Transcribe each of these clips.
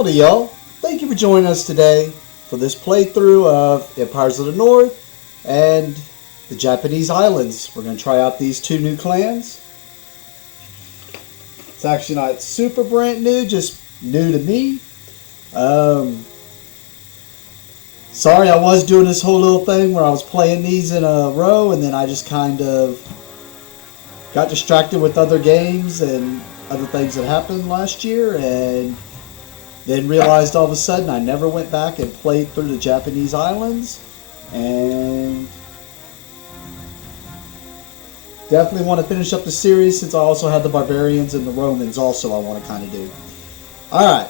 Howdy y'all, thank you for joining us today for this playthrough of Empires of the North and the Japanese Islands. We're going to try out these two new clans. It's actually not super brand new, just new to me. Sorry, I was doing this whole little thing where I was playing these in a row and then I just kind of got distracted with other games and other things that happened last year, and then realized all of a sudden I never went back and played through the Japanese islands, and definitely want to finish up the series since I also have the barbarians and the Romans also I want to kind of do. Alright,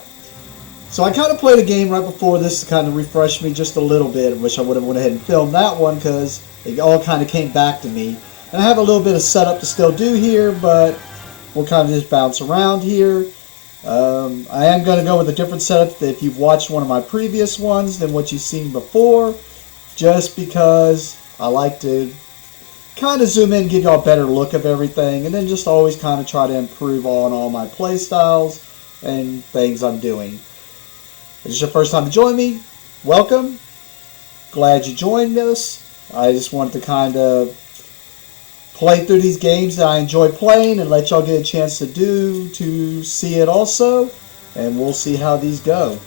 so I kind of played a game right before this to kind of refresh me just a little bit. I wish I would have went ahead and filmed that one because it all kind of came back to me. And I have a little bit of setup to still do here, but we'll kind of just bounce around here. I am going to go with a different setup if you've watched one of my previous ones than what you've seen before, just because I like to kind of zoom in and give y'all a better look of everything, and then just always kind of try to improve on all my play styles and things I'm doing. If this is your first time to join me, welcome. Glad you joined us. I just wanted to kind of play through these games that I enjoy playing and let y'all get a chance to see it also, and we'll see how these go.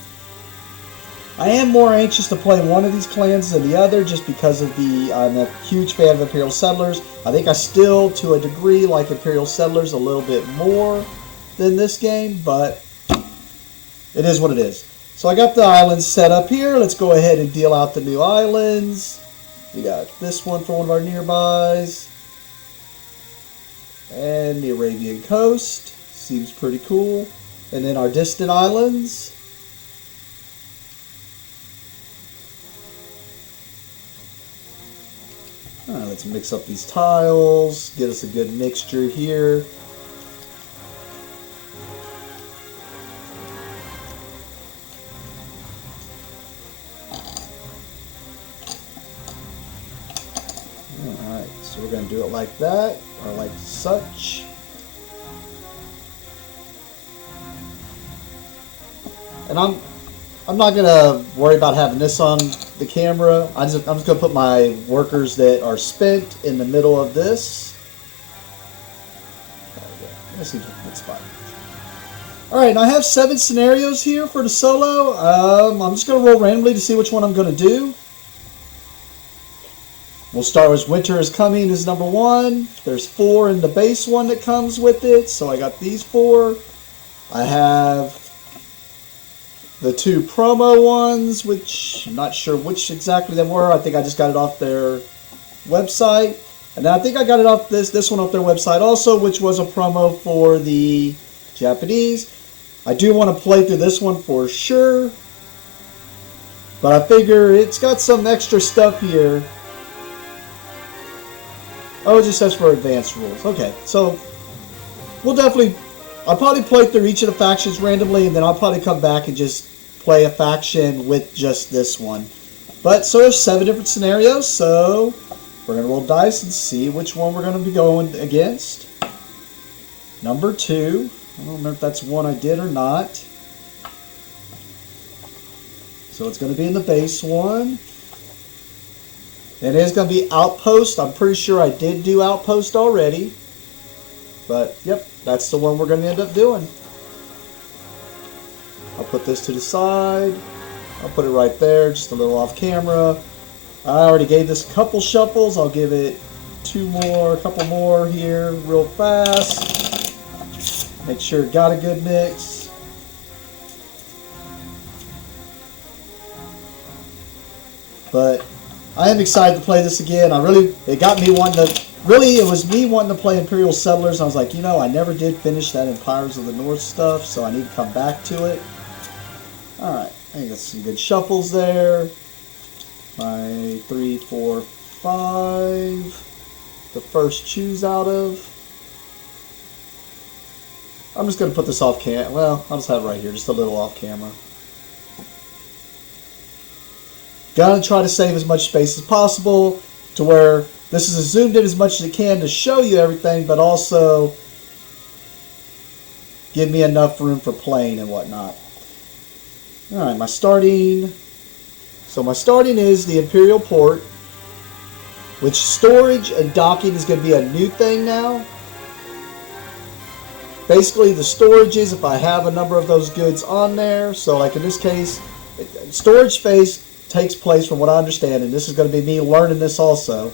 I am more anxious to play one of these clans than the other just because of I'm a huge fan of Imperial Settlers. I think I still, to a degree, like Imperial Settlers a little bit more than this game, but it is what it is. So I got the islands set up here. Let's go ahead and deal out the new islands. We got this one for one of our nearbys. And the Arabian coast seems pretty cool. And then our distant islands. Alright, let's mix up these tiles, get us a good mixture here. Alright, so we're going to do it like that. Or like such. And I'm not gonna worry about having this on the camera. I'm just gonna put my workers that are spent in the middle of this. This seems like a good spot. Alright, and I have 7 scenarios here for the solo. I'm just gonna roll randomly to see which one I'm gonna do. We'll start with Winter is Coming is number 1. There's 4 in the base one that comes with it, so I got these 4. I have the 2 promo ones, which I'm not sure which exactly they were. I think I just got it off their website. And then I think I got it off this one off their website also, which was a promo for the Japanese. I do want to play through this one for sure, but I figure it's got some extra stuff here. Oh, it just says for advanced rules. Okay, so I'll probably play through each of the factions randomly, and then I'll probably come back and just play a faction with just this one. But so there's 7 different scenarios, so we're going to roll dice and see which one we're going to be going against. Number 2. I don't remember if that's one I did or not. So it's going to be in the base one. It is going to be Outpost. I'm pretty sure I did do Outpost already. But, yep, that's the one we're going to end up doing. I'll put this to the side. I'll put it right there, just a little off camera. I already gave this a couple shuffles. I'll give it a couple more here real fast. Make sure it got a good mix. But I am excited to play this again. It got me wanting to, it was me wanting to play Imperial Settlers. I was like, I never did finish that Empires of the North stuff, so I need to come back to it. Alright, I got some good shuffles there. My 3, 4, 5. The first choose out of. I'm just going to put this off camera. Well, I'll just have it right here, just a little off camera. Gotta try to save as much space as possible to where this is zoomed in as much as it can to show you everything, but also give me enough room for playing and whatnot. Alright, my starting is the Imperial port, which storage and docking is going to be a new thing now. Basically, the storage is if I have a number of those goods on there. So like in this case, storage phase takes place from what I understand, and this is going to be me learning this also.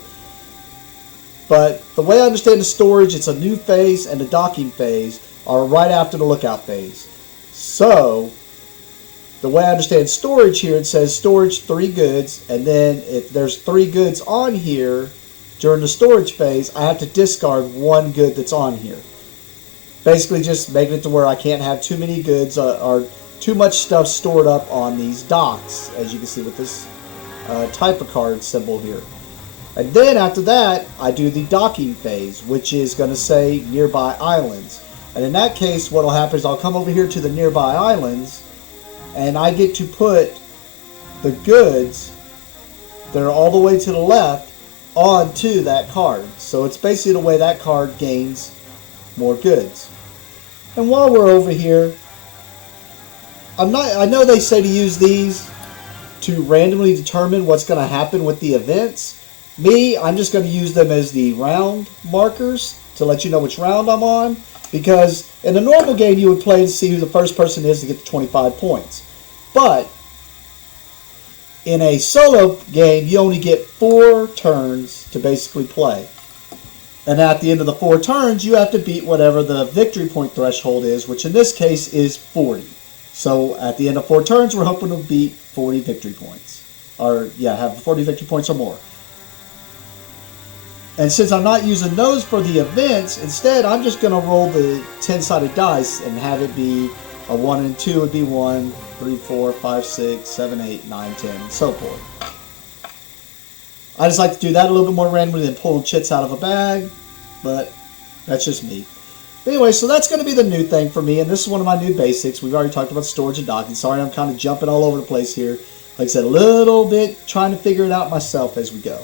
But the way I understand the storage, it's a new phase, and the docking phase are right after the lookout phase. So the way I understand storage here, it says storage 3 goods, and then if there's 3 goods on here during the storage phase, I have to discard 1 good that's on here. Basically just making it to where I can't have too many goods or too much stuff stored up on these docks, as you can see with this type of card symbol here. And then after that, I do the docking phase, which is going to say nearby islands. And in that case, what will happen is I'll come over here to the nearby islands, and I get to put the goods that are all the way to the left onto that card. So it's basically the way that card gains more goods. And while we're over here, I know they say to use these to randomly determine what's going to happen with the events. Me, I'm just going to use them as the round markers to let you know which round I'm on. Because in a normal game, you would play to see who the first person is to get the 25 points. But in a solo game, you only get 4 turns to basically play. And at the end of the 4 turns, you have to beat whatever the victory point threshold is, which in this case is 40. So at the end of 4 turns, we're hoping to beat 40 victory points. Or, yeah, have 40 victory points or more. And since I'm not using those for the events, instead I'm just going to roll the 10-sided dice and have it be a 1 and 2 would be 1, 3, 4, 5, 6, 7, 8, 9, 10, and so forth. I just like to do that a little bit more randomly than pulling chits out of a bag, but that's just me. But anyway, so that's going to be the new thing for me, and this is one of my new basics. We've already talked about storage and docking. Sorry, I'm kind of jumping all over the place here. Like I said, a little bit trying to figure it out myself as we go.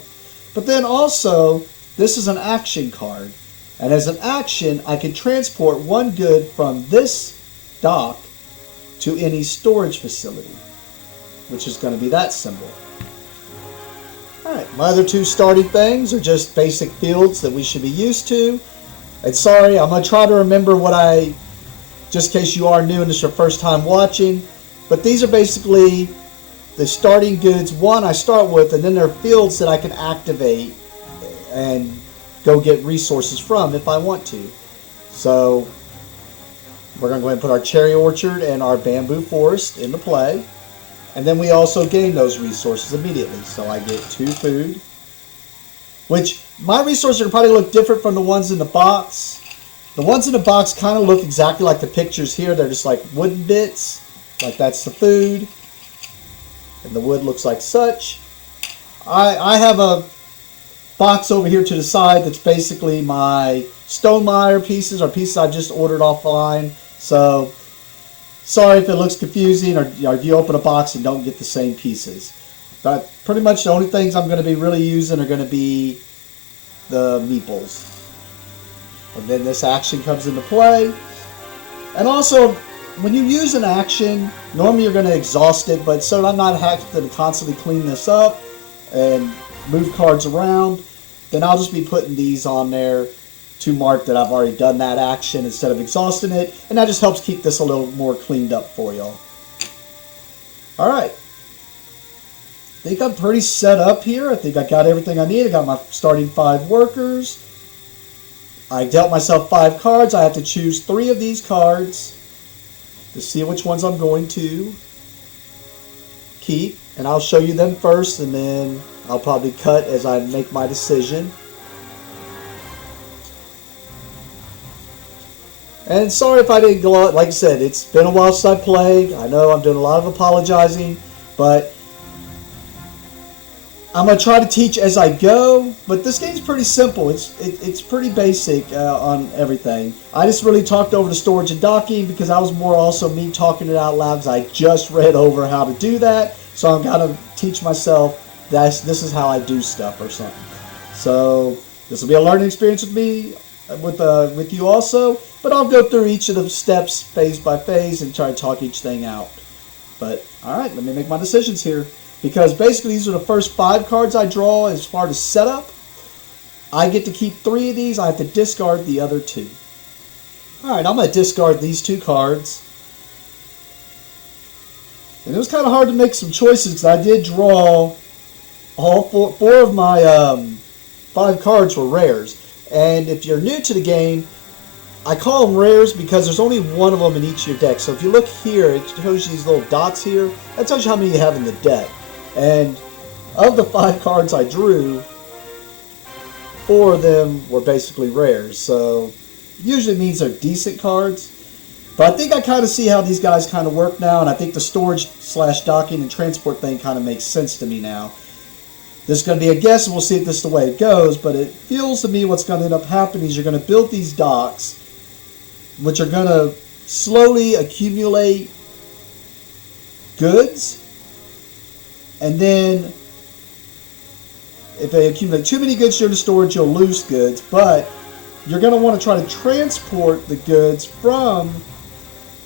But then also, this is an action card, and as an action, I can transport 1 good from this dock to any storage facility, which is going to be that symbol. Alright, my other 2 starting things are just basic fields that we should be used to. And sorry, I'm going to try to remember what just in case you are new and it's your first time watching, but these are basically the starting goods. 1 I start with, and then there are fields that I can activate and go get resources from if I want to. So we're going to go ahead and put our cherry orchard and our bamboo forest into play. And then we also gain those resources immediately. So I get 2 food, which my resources are probably look different from the ones in the box. The ones in the box kind of look exactly like the pictures here. They're just like wooden bits, like that's the food. And the wood looks like such. I have a box over here to the side that's basically my Stonemaier pieces, or pieces I just ordered offline. So sorry if it looks confusing, or if you open a box and don't get the same pieces. But pretty much the only things I'm going to be really using are going to be the meeples. And then this action comes into play. And also, when you use an action, normally you're going to exhaust it, but so I'm not having to constantly clean this up and move cards around, then I'll just be putting these on there to mark that I've already done that action instead of exhausting it, and that just helps keep this a little more cleaned up for y'all. Alright. I think I'm pretty set up here. I think I got everything I need. I got my starting 5 workers. I dealt myself 5 cards. I have to choose 3 of these cards to see which ones I'm going to keep. And I'll show you them first, and then I'll probably cut as I make my decision. And sorry if I didn't go out. Like I said, it's been a while since I played. I know I'm doing a lot of apologizing, but I'm going to try to teach as I go. But this game's pretty simple. It's pretty basic on everything. I just really talked over the storage and docking because I was more also me talking it out loud because I just read over how to do that. So I'm going to teach myself this is how I do stuff or something. So this will be a learning experience with me, with you also. But I'll go through each of the steps phase by phase and try to talk each thing out. But, alright, let me make my decisions here. Because basically these are the first 5 cards I draw as far as setup. I get to keep 3 of these. I have to discard the other 2. Alright, I'm going to discard these 2 cards. And it was kind of hard to make some choices because I did draw all 4 of my 5 cards were rares. And if you're new to the game, I call them rares because there's only one of them in each of your deck. So if you look here, it shows you these little dots here. That tells you how many you have in the deck. And of the 5 cards I drew, 4 of them were basically rares. So usually means they're decent cards. But I think I kind of see how these guys kind of work now. And I think the storage / docking and transport thing kind of makes sense to me now. This is going to be a guess, and we'll see if this is the way it goes. But it feels to me what's going to end up happening is you're going to build these docks, which are going to slowly accumulate goods. And then if they accumulate too many goods during the storage, you'll lose goods. But you're going to want to try to transport the goods from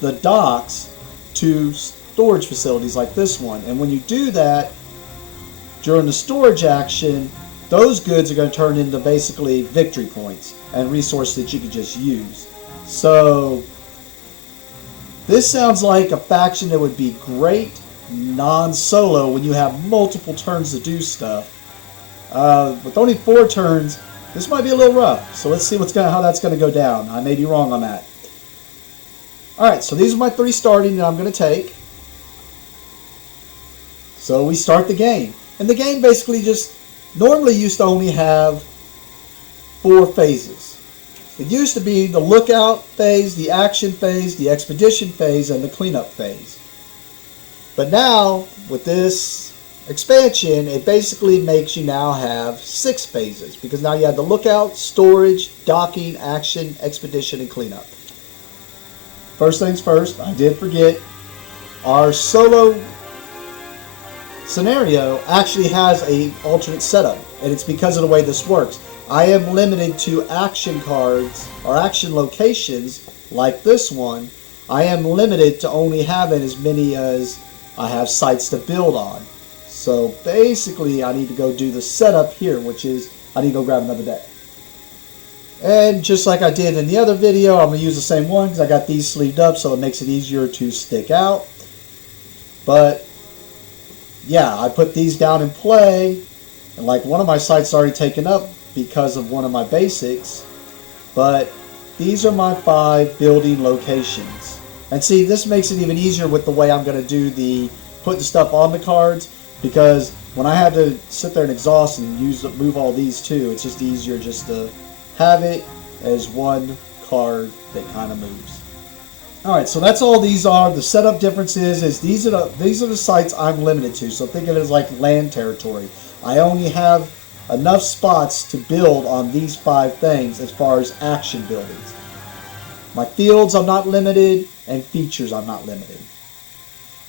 the docks to storage facilities like this one. And when you do that, during the storage action, those goods are going to turn into basically victory points and resources that you can just use. So this sounds like a faction that would be great non-solo when you have multiple turns to do stuff. With only 4 turns, this might be a little rough. So let's see how that's going to go down. I may be wrong on that. Alright, so these are my 3 starting that I'm going to take. So we start the game. And the game basically just normally used to only have 4 phases. It used to be the lookout phase, the action phase, the expedition phase, and the cleanup phase. But now, with this expansion, it basically makes you now have 6 phases. Because now you have the lookout, storage, docking, action, expedition, and cleanup. First things first, I did forget, our solo scenario actually has a alternate setup, and it's because of the way this works. I am limited to action cards or action locations like this one. I am limited to only having as many as I have sites to build on. So basically I need to go do the setup here, which is I need to go grab another deck. And just like I did in the other video, I'm going to use the same one because I got these sleeved up so it makes it easier to stick out. But yeah, I put these down in play, and like one of my sites is already taken up because of one of my basics, but these are my 5 building locations. And see, this makes it even easier with the way I'm going to do the putting stuff on the cards, because when I had to sit there and exhaust and move all these too, it's just easier just to have it as one card that kind of moves. Alright, so that's all these are. The setup differences is these are the sites I'm limited to. So think of it as like land territory. I only have enough spots to build on these 5 things as far as action buildings. My fields I'm not limited, and features I'm not limited.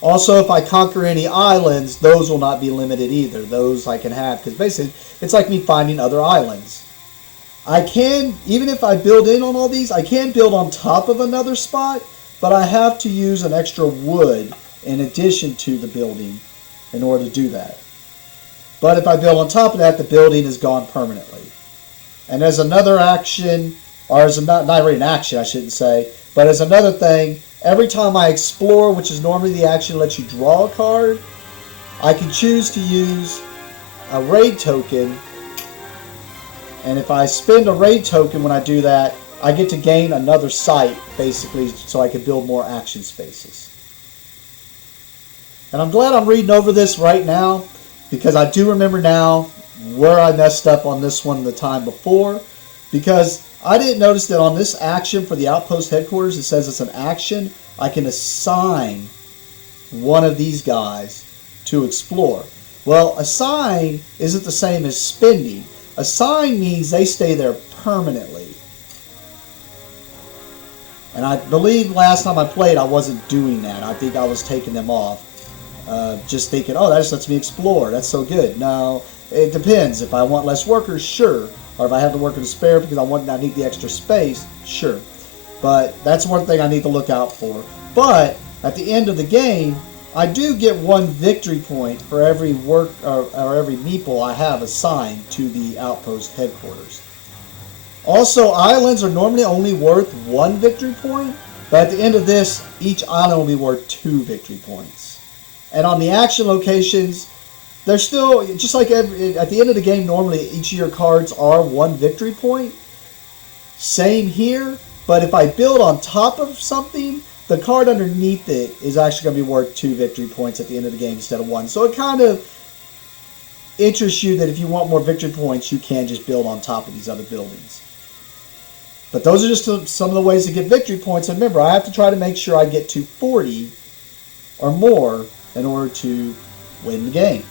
Also, if I conquer any islands, those will not be limited either. Those I can have, because basically it's like me finding other islands. I can, even if I build in on all these, I can build on top of another spot, but I have to use an extra wood in addition to the building in order to do that. But if I build on top of that, the building is gone permanently. And as another action, or as not really an action I shouldn't say, but as another thing, every time I explore, which is normally the action that lets you draw a card, I can choose to use a raid token. And if I spend a raid token when I do that, I get to gain another site, basically, so I can build more action spaces. And I'm glad I'm reading over this right now, because I do remember now where I messed up on this one the time before, because I didn't notice that on this action for the outpost headquarters, it says it's an action. I can assign one of these guys to explore. Well, assign isn't the same as spending. Assign means they stay there permanently. And I believe last time I played, I wasn't doing that. I think I was taking them off. Just thinking, oh, that just lets me explore. That's so good. No, it depends. If I want less workers, sure. Or if I have the worker to spare because I need the extra space, sure. But that's one thing I need to look out for. But at the end of the game, I do get 1 victory point for every work or every meeple I have assigned to the outpost headquarters. Also, islands are normally only worth 1 victory point, but at the end of this, each island will be worth 2 victory points. And on the action locations, they're still, just like at the end of the game, normally each of your cards are 1 victory point. Same here, but if I build on top of something, the card underneath it is actually going to be worth 2 victory points at the end of the game instead of 1. So it kind of interests you that if you want more victory points, you can just build on top of these other buildings. But those are just some of the ways to get victory points. And remember, I have to try to make sure I get to 40 or more in order to win the game.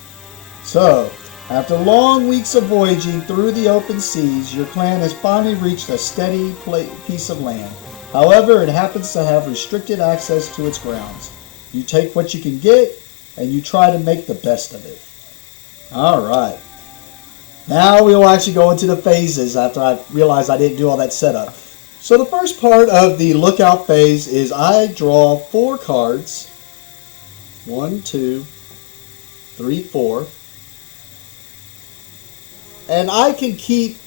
So, after long weeks of voyaging through the open seas, your clan has finally reached a steady piece of land. However, it happens to have restricted access to its grounds. You take what you can get, and you try to make the best of it. Alright. Now we will actually go into the phases after I realized I didn't do all that setup. So the first part of the lookout phase is I draw 4 cards. 1, 2, 3, 4. And I can keep,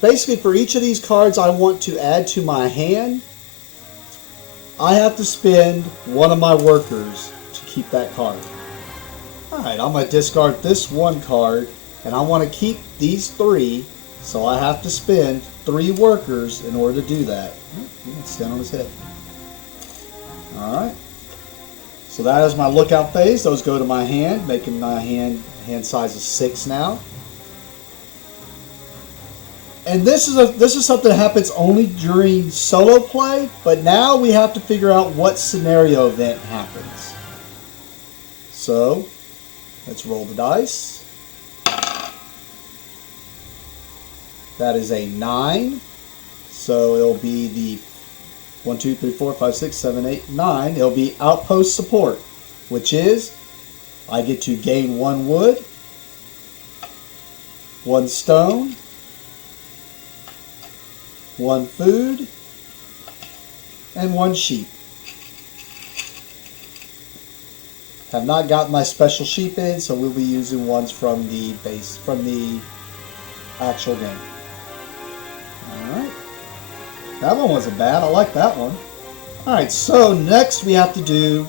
basically for each of these cards I want to add to my hand, I have to spend 1 of my workers to keep that card. Alright, I'm going to discard this 1 card, and I want to keep these 3, so I have to spend 3 workers in order to do that. He can stand on his head. Alright. So that is my lookout phase. Those go to my hand, making my hand size of 6 now. And this is something that happens only during solo play, but now we have to figure out what scenario event happens. So, let's roll the dice. That is a 9. So it'll be the 1, 2, 3, 4, 5, 6, 7, 8, 9. It'll be outpost support, which is I get to gain 1 wood, 1 stone, 1 food, and 1 sheep. Have not gotten my special sheep in, so we'll be using ones from the base, from the actual game. Alright. That one wasn't bad. I like that one. Alright, so next we have to do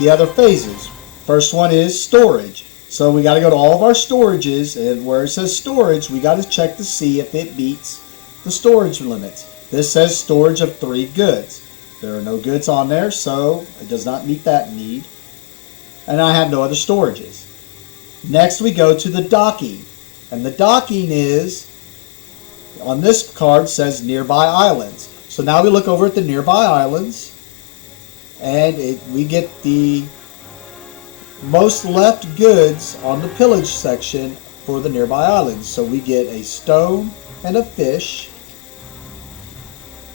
the other phases. First one is storage. So we got to go to all of our storages, and where it says storage, we got to check to see if it meets the storage limits. This says storage of 3 goods. There are no goods on there, so it does not meet that need. And I have no other storages. Next we go to the docking. And the docking is, on this card says nearby islands. So now we look over at the nearby islands, and we get the most left goods on the pillage section for the nearby islands. So we get a stone and a fish,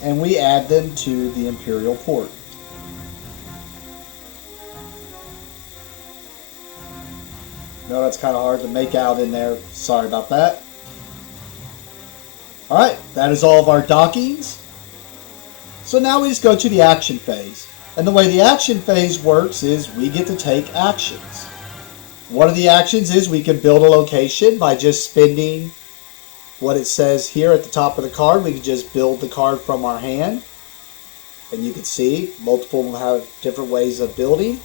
and we add them to the Imperial port. No, that's kind of hard to make out in there. Sorry about that. Alright, that is all of our dockings. So now we just go to the action phase. And the way the action phase works is we get to take actions. One of the actions is we can build a location by just spending what it says here at the top of the card. We can just build the card from our hand. And you can see multiple have different ways of building.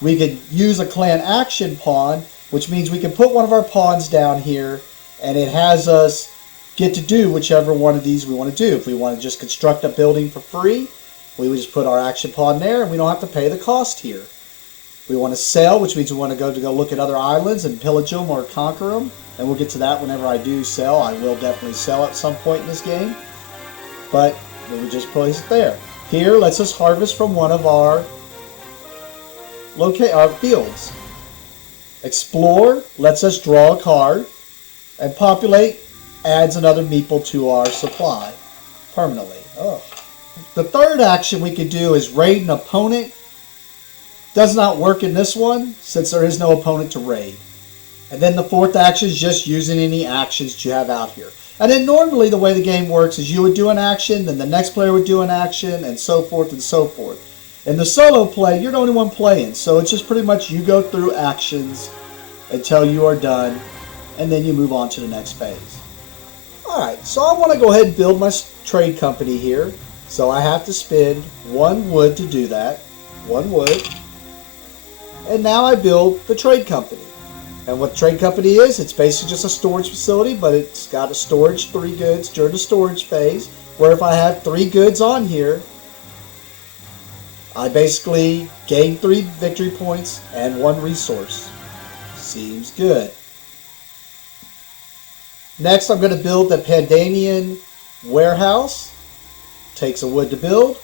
We could use a clan action pawn, which means we can put one of our pawns down here, and it has us get to do whichever one of these we want to do. If we want to just construct a building for free, we would just put our action pawn there, and we don't have to pay the cost here. We want to sell, which means we want to go look at other islands and pillage them or conquer them, and we'll get to that whenever I do sell. I will definitely sell at some point in this game, but we would just place it there. Here lets us harvest from one of our fields. Explore lets us draw a card, and populate adds another meeple to our supply permanently. Oh. The third action we could do is raid an opponent. Does not work in this one since there is no opponent to raid. And then the fourth action is just using any actions you have out here. And then normally the way the game works is you would do an action, then the next player would do an action, and so forth and so forth. In the solo play, you're the only one playing, so it's just pretty much you go through actions until you are done, and then you move on to the next phase. Alright, so I want to go ahead and build my trade company here. So I have to spend 1 wood to do that. 1 wood. And now I build the trade company. And what the trade company is, it's basically just a storage facility, but it's got a storage 3 goods during the storage phase, where if I have 3 goods on here, I basically gain 3 victory points and 1 resource. Seems good. Next, I'm going to build the Pandanian warehouse. Takes a wood to build.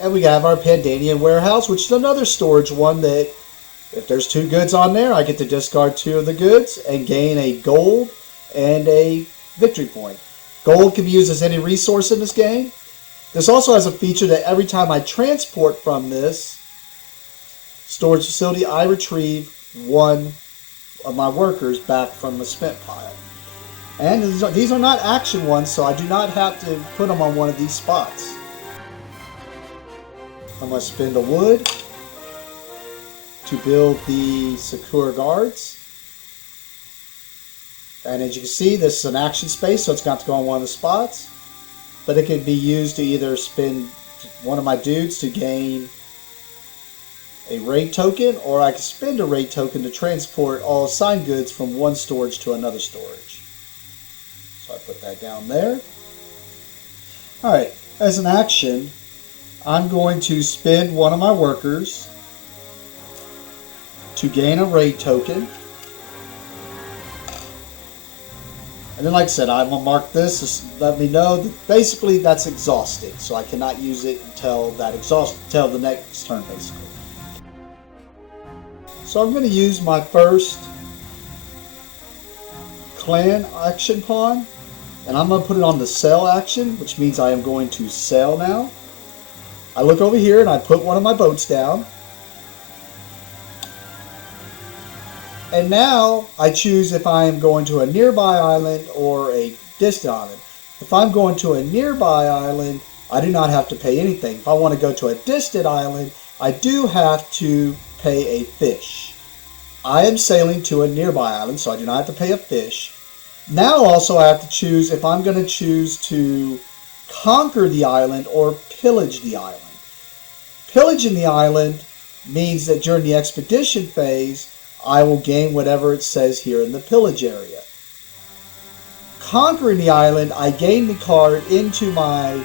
And we have our Pandanian warehouse, which is another storage one that if there's 2 goods on there, I get to discard 2 of the goods and gain a gold and a victory point. Gold can be used as any resource in this game. This also has a feature that every time I transport from this storage facility, I retrieve 1 of my workers back from the spent pile. And these are not action ones, so I do not have to put them on one of these spots. I'm going to spend a wood to build the Sakura guards. And as you can see, this is an action space, so it's got to go on one of the spots. But it can be used to either spend one of my dudes to gain a raid token, or I can spend a raid token to transport all assigned goods from one storage to another storage. So I put that down there. Alright, as an action, I'm going to spend one of my workers to gain a raid token. And then, like I said, I'm going to mark this. Just let me know that basically that's exhausted. So I cannot use it until until the next turn, basically. So I'm going to use my first clan action pawn. And I'm going to put it on the sell action, which means I am going to sell now. I look over here and I put one of my boats down. And now I choose if I am going to a nearby island or a distant island. If I'm going to a nearby island, I do not have to pay anything. If I want to go to a distant island, I do have to pay a fish. I am sailing to a nearby island, so I do not have to pay a fish. Now also I have to choose if I'm going to choose to conquer the island or pillage the island. Pillaging the island means that during the expedition phase, I will gain whatever it says here in the pillage area. Conquering the island, I gain the card into my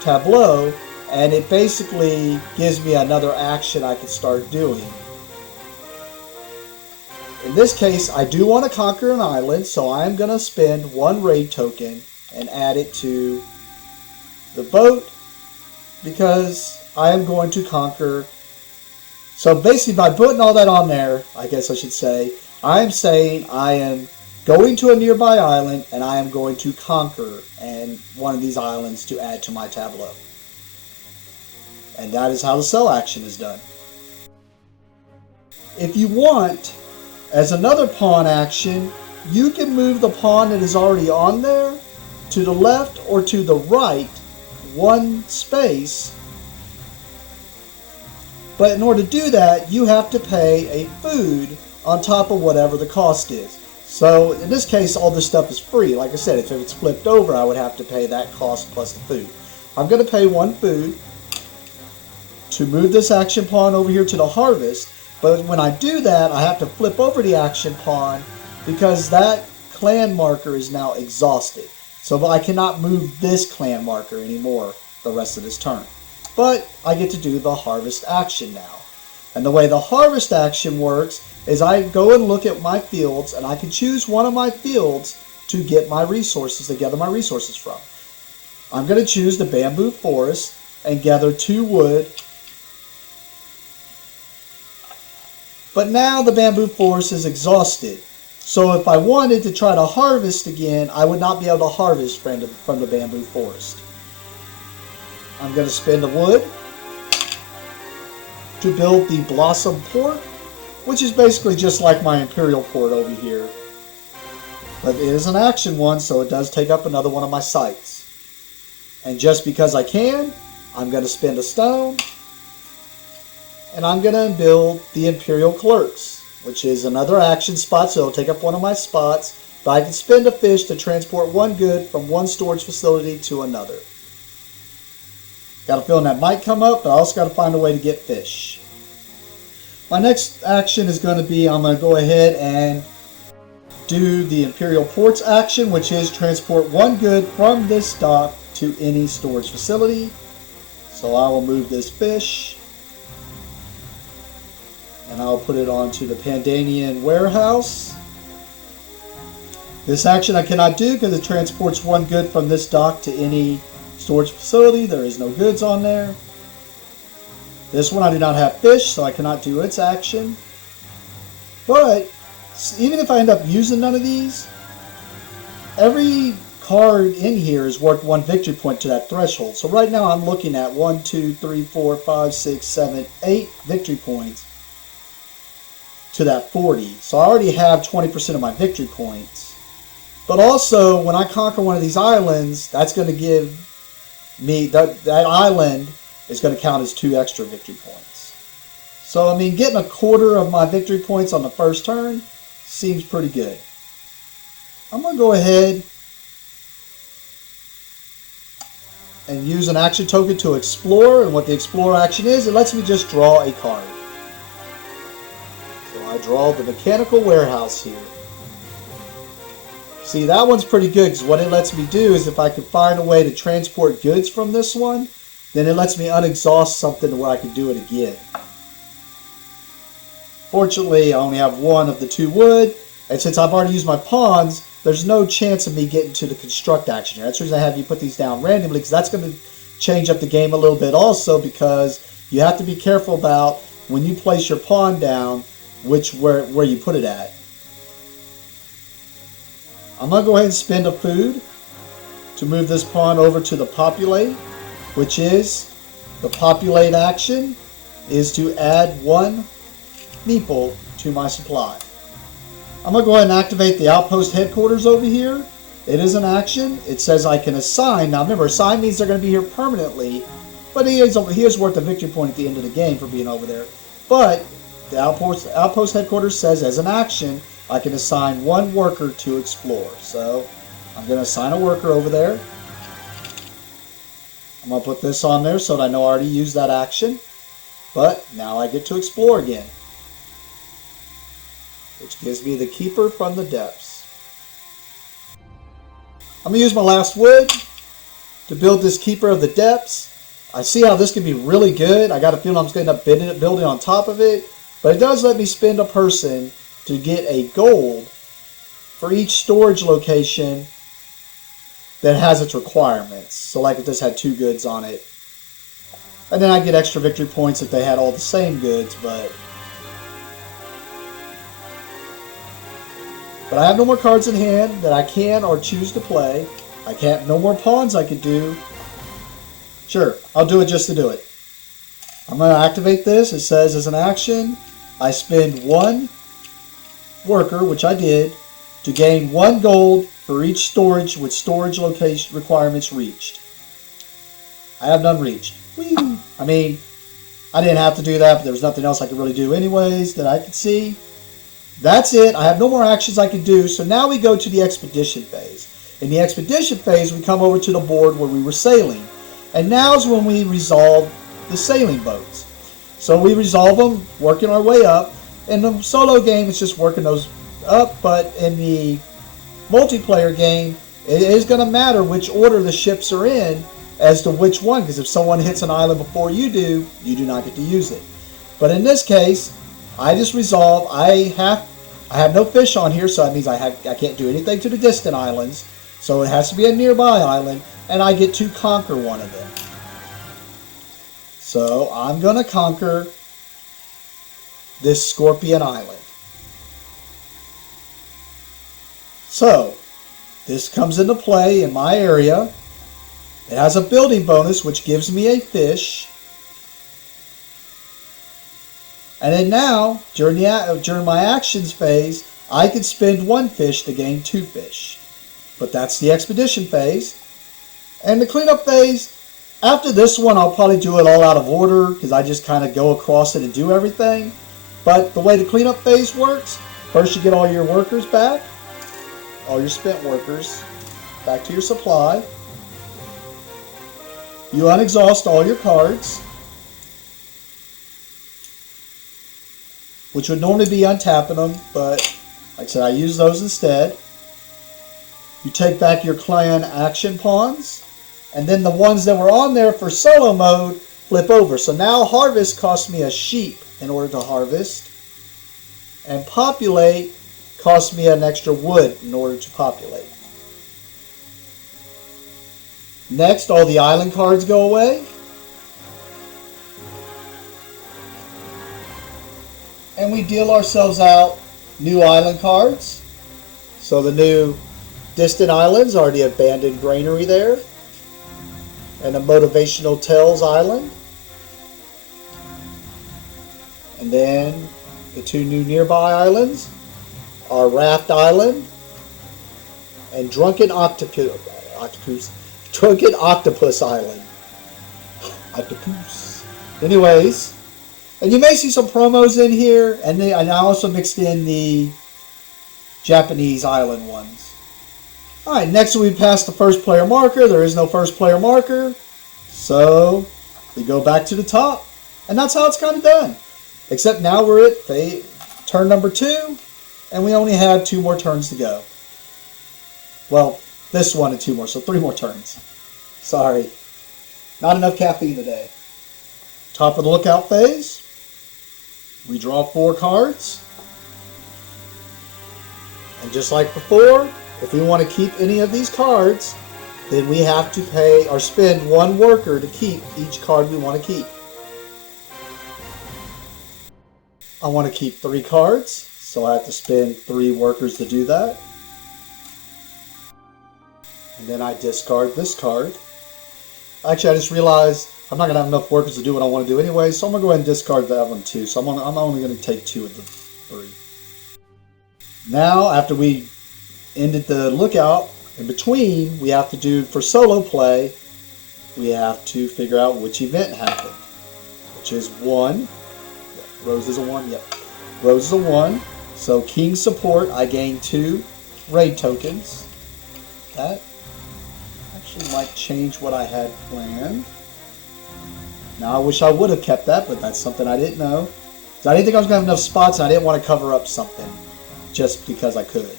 tableau, and it basically gives me another action I can start doing. In this case, I do want to conquer an island, so I'm going to spend 1 raid token and add it to the boat, because I am going to conquer. So basically, by putting all that on there, I guess I should say, I am saying I am going to a nearby island and I am going to conquer one of these islands to add to my tableau. And that is how the sell action is done. If you want, as another pawn action, you can move the pawn that is already on there to the left or to the right 1 space. But in order to do that, you have to pay a food on top of whatever the cost is. So in this case, all this stuff is free. Like I said, if it's flipped over, I would have to pay that cost plus the food. I'm going to pay 1 food to move this action pawn over here to the harvest. But when I do that, I have to flip over the action pawn because that clan marker is now exhausted. So I cannot move this clan marker anymore the rest of this turn. But I get to do the harvest action now. And the way the harvest action works is I go and look at my fields, and I can choose one of my fields to get my resources, to gather my resources from. I'm going to choose the bamboo forest and gather 2 wood. But now the bamboo forest is exhausted. So if I wanted to try to harvest again, I would not be able to harvest from the bamboo forest. I'm going to spend a wood to build the Blossom Port, which is basically just like my Imperial Port over here. But it is an action one, so it does take up another one of my sites. And just because I can, I'm going to spend a stone. And I'm going to build the Imperial Clerks, which is another action spot, so it'll take up one of my spots. But I can spend a fish to transport one good from one storage facility to another. Got a feeling that might come up, but I also got to find a way to get fish. My next action is going to be, I'm going to go ahead and do the Imperial Ports action, which is transport one good from this dock to any storage facility. So I will move this fish, and I'll put it onto the Pandanian warehouse. This action I cannot do because it transports one good from this dock to any storage facility. There is no goods on there. This one I do not have fish, so I cannot do its action. But even if I end up using none of these, every card in here is worth one victory point to that threshold. So right now I'm looking at 1, 2, 3, 4, 5, 6, 7, 8 victory points to that 40. So I already have 20% of my victory points. But also, when I conquer one of these islands, that's going to give me, that island is going to count as 2 extra victory points. So, I mean, getting a quarter of my victory points on the first turn seems pretty good. I'm going to go ahead and use an action token to explore. And what the explore action is, it lets me just draw a card. So I draw the mechanical warehouse here. See, that one's pretty good because what it lets me do is if I can find a way to transport goods from this one, then it lets me unexhaust something where I can do it again. Fortunately, I only have one of the 2 wood, and since I've already used my pawns, there's no chance of me getting to the construct action here. That's the reason I have you put these down randomly, because that's going to change up the game a little bit also, because you have to be careful about when you place your pawn down, where you put it at. I'm going to go ahead and spend a food to move this pawn over to the populate, which is the populate action is to add 1 meeple to my supply. I'm going to go ahead and activate the outpost headquarters over here. It is an action. It says I can assign. Now remember, assign means they're going to be here permanently, but he is worth a victory point at the end of the game for being over there. But the outpost headquarters says as an action, I can assign 1 worker to explore. So I'm going to assign a worker over there. I'm going to put this on there so that I know I already used that action. But now I get to explore again, which gives me the Keeper from the Depths. I'm going to use my last wood to build this Keeper of the Depths. I see how this can be really good. I got a feeling I'm just going to end up building on top of it. But it does let me spend a person to get a gold for each storage location that has its requirements. So like if this had 2 goods on it. And then I get extra victory points if they had all the same goods, but I have no more cards in hand that I can or choose to play. No more pawns I could do. Sure, I'll do it just to do it. I'm going to activate this. It says as an action, I spend 1 worker, which I did, to gain 1 gold for each storage with storage location requirements reached. I have none reached. Whee! I mean, I didn't have to do that, but there was nothing else I could really do anyways that I could see. That's it. I have no more actions I can do, so now we go to the expedition phase. In the expedition phase, we come over to the board where we were sailing. And now is when we resolve the sailing boats. So we resolve them, working our way up. In the solo game, it's just working those up, but in the multiplayer game, it is going to matter which order the ships are in as to which one, because if someone hits an island before you do not get to use it. But in this case, I just resolve. I have no fish on here, so that means I can't do anything to the distant islands. So it has to be a nearby island, and I get to conquer one of them. So I'm going to conquer this Scorpion Island. So this comes into play in my area. It has a building bonus, which gives me a fish. And then now, during my actions phase, I can spend 1 fish to gain 2 fish. But that's the expedition phase. And the cleanup phase, after this one, I'll probably do it all out of order because I just kind of go across it and do everything. But the way the cleanup phase works, first you get all your workers back, all your spent workers, back to your supply. You unexhaust all your cards, which would normally be untapping them, but like I said, I use those instead. You take back your clan action pawns, and then the ones that were on there for solo mode flip over. So now harvest costs me a sheep in order to harvest, and populate costs me an extra wood in order to populate. Next, all the island cards go away. And we deal ourselves out new island cards. So the new distant islands are the abandoned granary there, and a motivational tales island. And then the two new nearby islands are Raft Island and Drunken Octopus Island. Octopus. Anyways, and you may see some promos in here, and I also mixed in the Japanese island ones. Alright, next we pass the first player marker. There is no first player marker, so we go back to the top, and that's how it's kind of done. Except now we're at turn number 2, and we only have 2 more turns to go. Well, this one and 2 more, so 3 more turns. Sorry. Not enough caffeine today. Top of the lookout phase. We draw 4 cards. And just like before, if we want to keep any of these cards, then we have to pay or spend 1 worker to keep each card we want to keep. I want to keep 3 cards, so I have to spend 3 workers to do that. And then I discard this card. Actually, I just realized I'm not going to have enough workers to do what I want to do anyway, so I'm going to go ahead and discard that one too. So I'm only going to take 2 of the 3. Now, after we ended the lookout, in between, we have to do, for solo play, we have to figure out which event happened. Which is 1. Rose is a 1, yep. Rose is a 1. So King support, I gain 2 raid tokens. That actually might change what I had planned. Now I wish I would have kept that, but that's something I didn't know. So I didn't think I was going to have enough spots, and I didn't want to cover up something just because I could.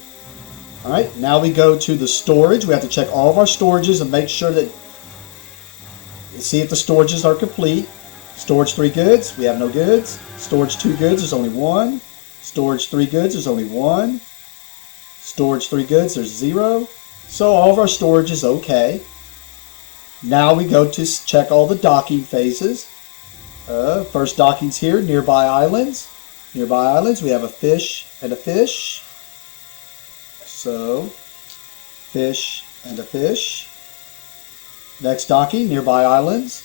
Alright, now we go to the storage. We have to check all of our storages and make sure that, see if the storages are complete. Storage 3 goods, we have no goods. Storage 2 goods, there's only 1. Storage 3 goods, there's only 1. Storage 3 goods, there's 0. So all of our storage is okay. Now we go to check all the docking phases. First docking's here, nearby islands. Nearby islands, we have a fish and a fish. So, fish and a fish. Next docking, nearby islands.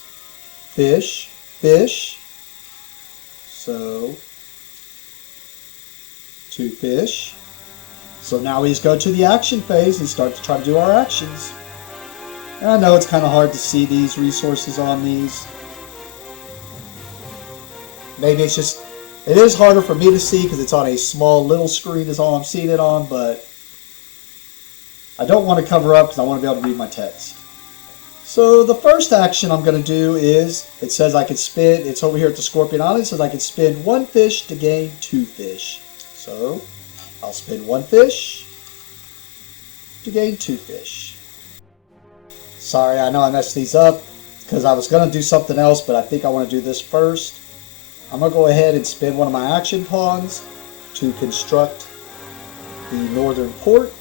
Fish, fish. So, 2 fish. So now we just go to the action phase and start to try to do our actions. And I know it's kind of hard to see these resources on these. Maybe it's just, it is harder for me to see because it's on a small little screen is all I'm seeing it on, but I don't want to cover up because I want to be able to read my text. So the first action I'm going to do is, it says I can spend, it's over here at the Scorpion Island, it says I can spend 1 fish to gain 2 fish. So I'll spend 1 fish to gain 2 fish. Sorry, I know I messed these up because I was going to do something else, but I think I want to do this first. I'm going to go ahead and spend one of my action pawns to construct the northern port.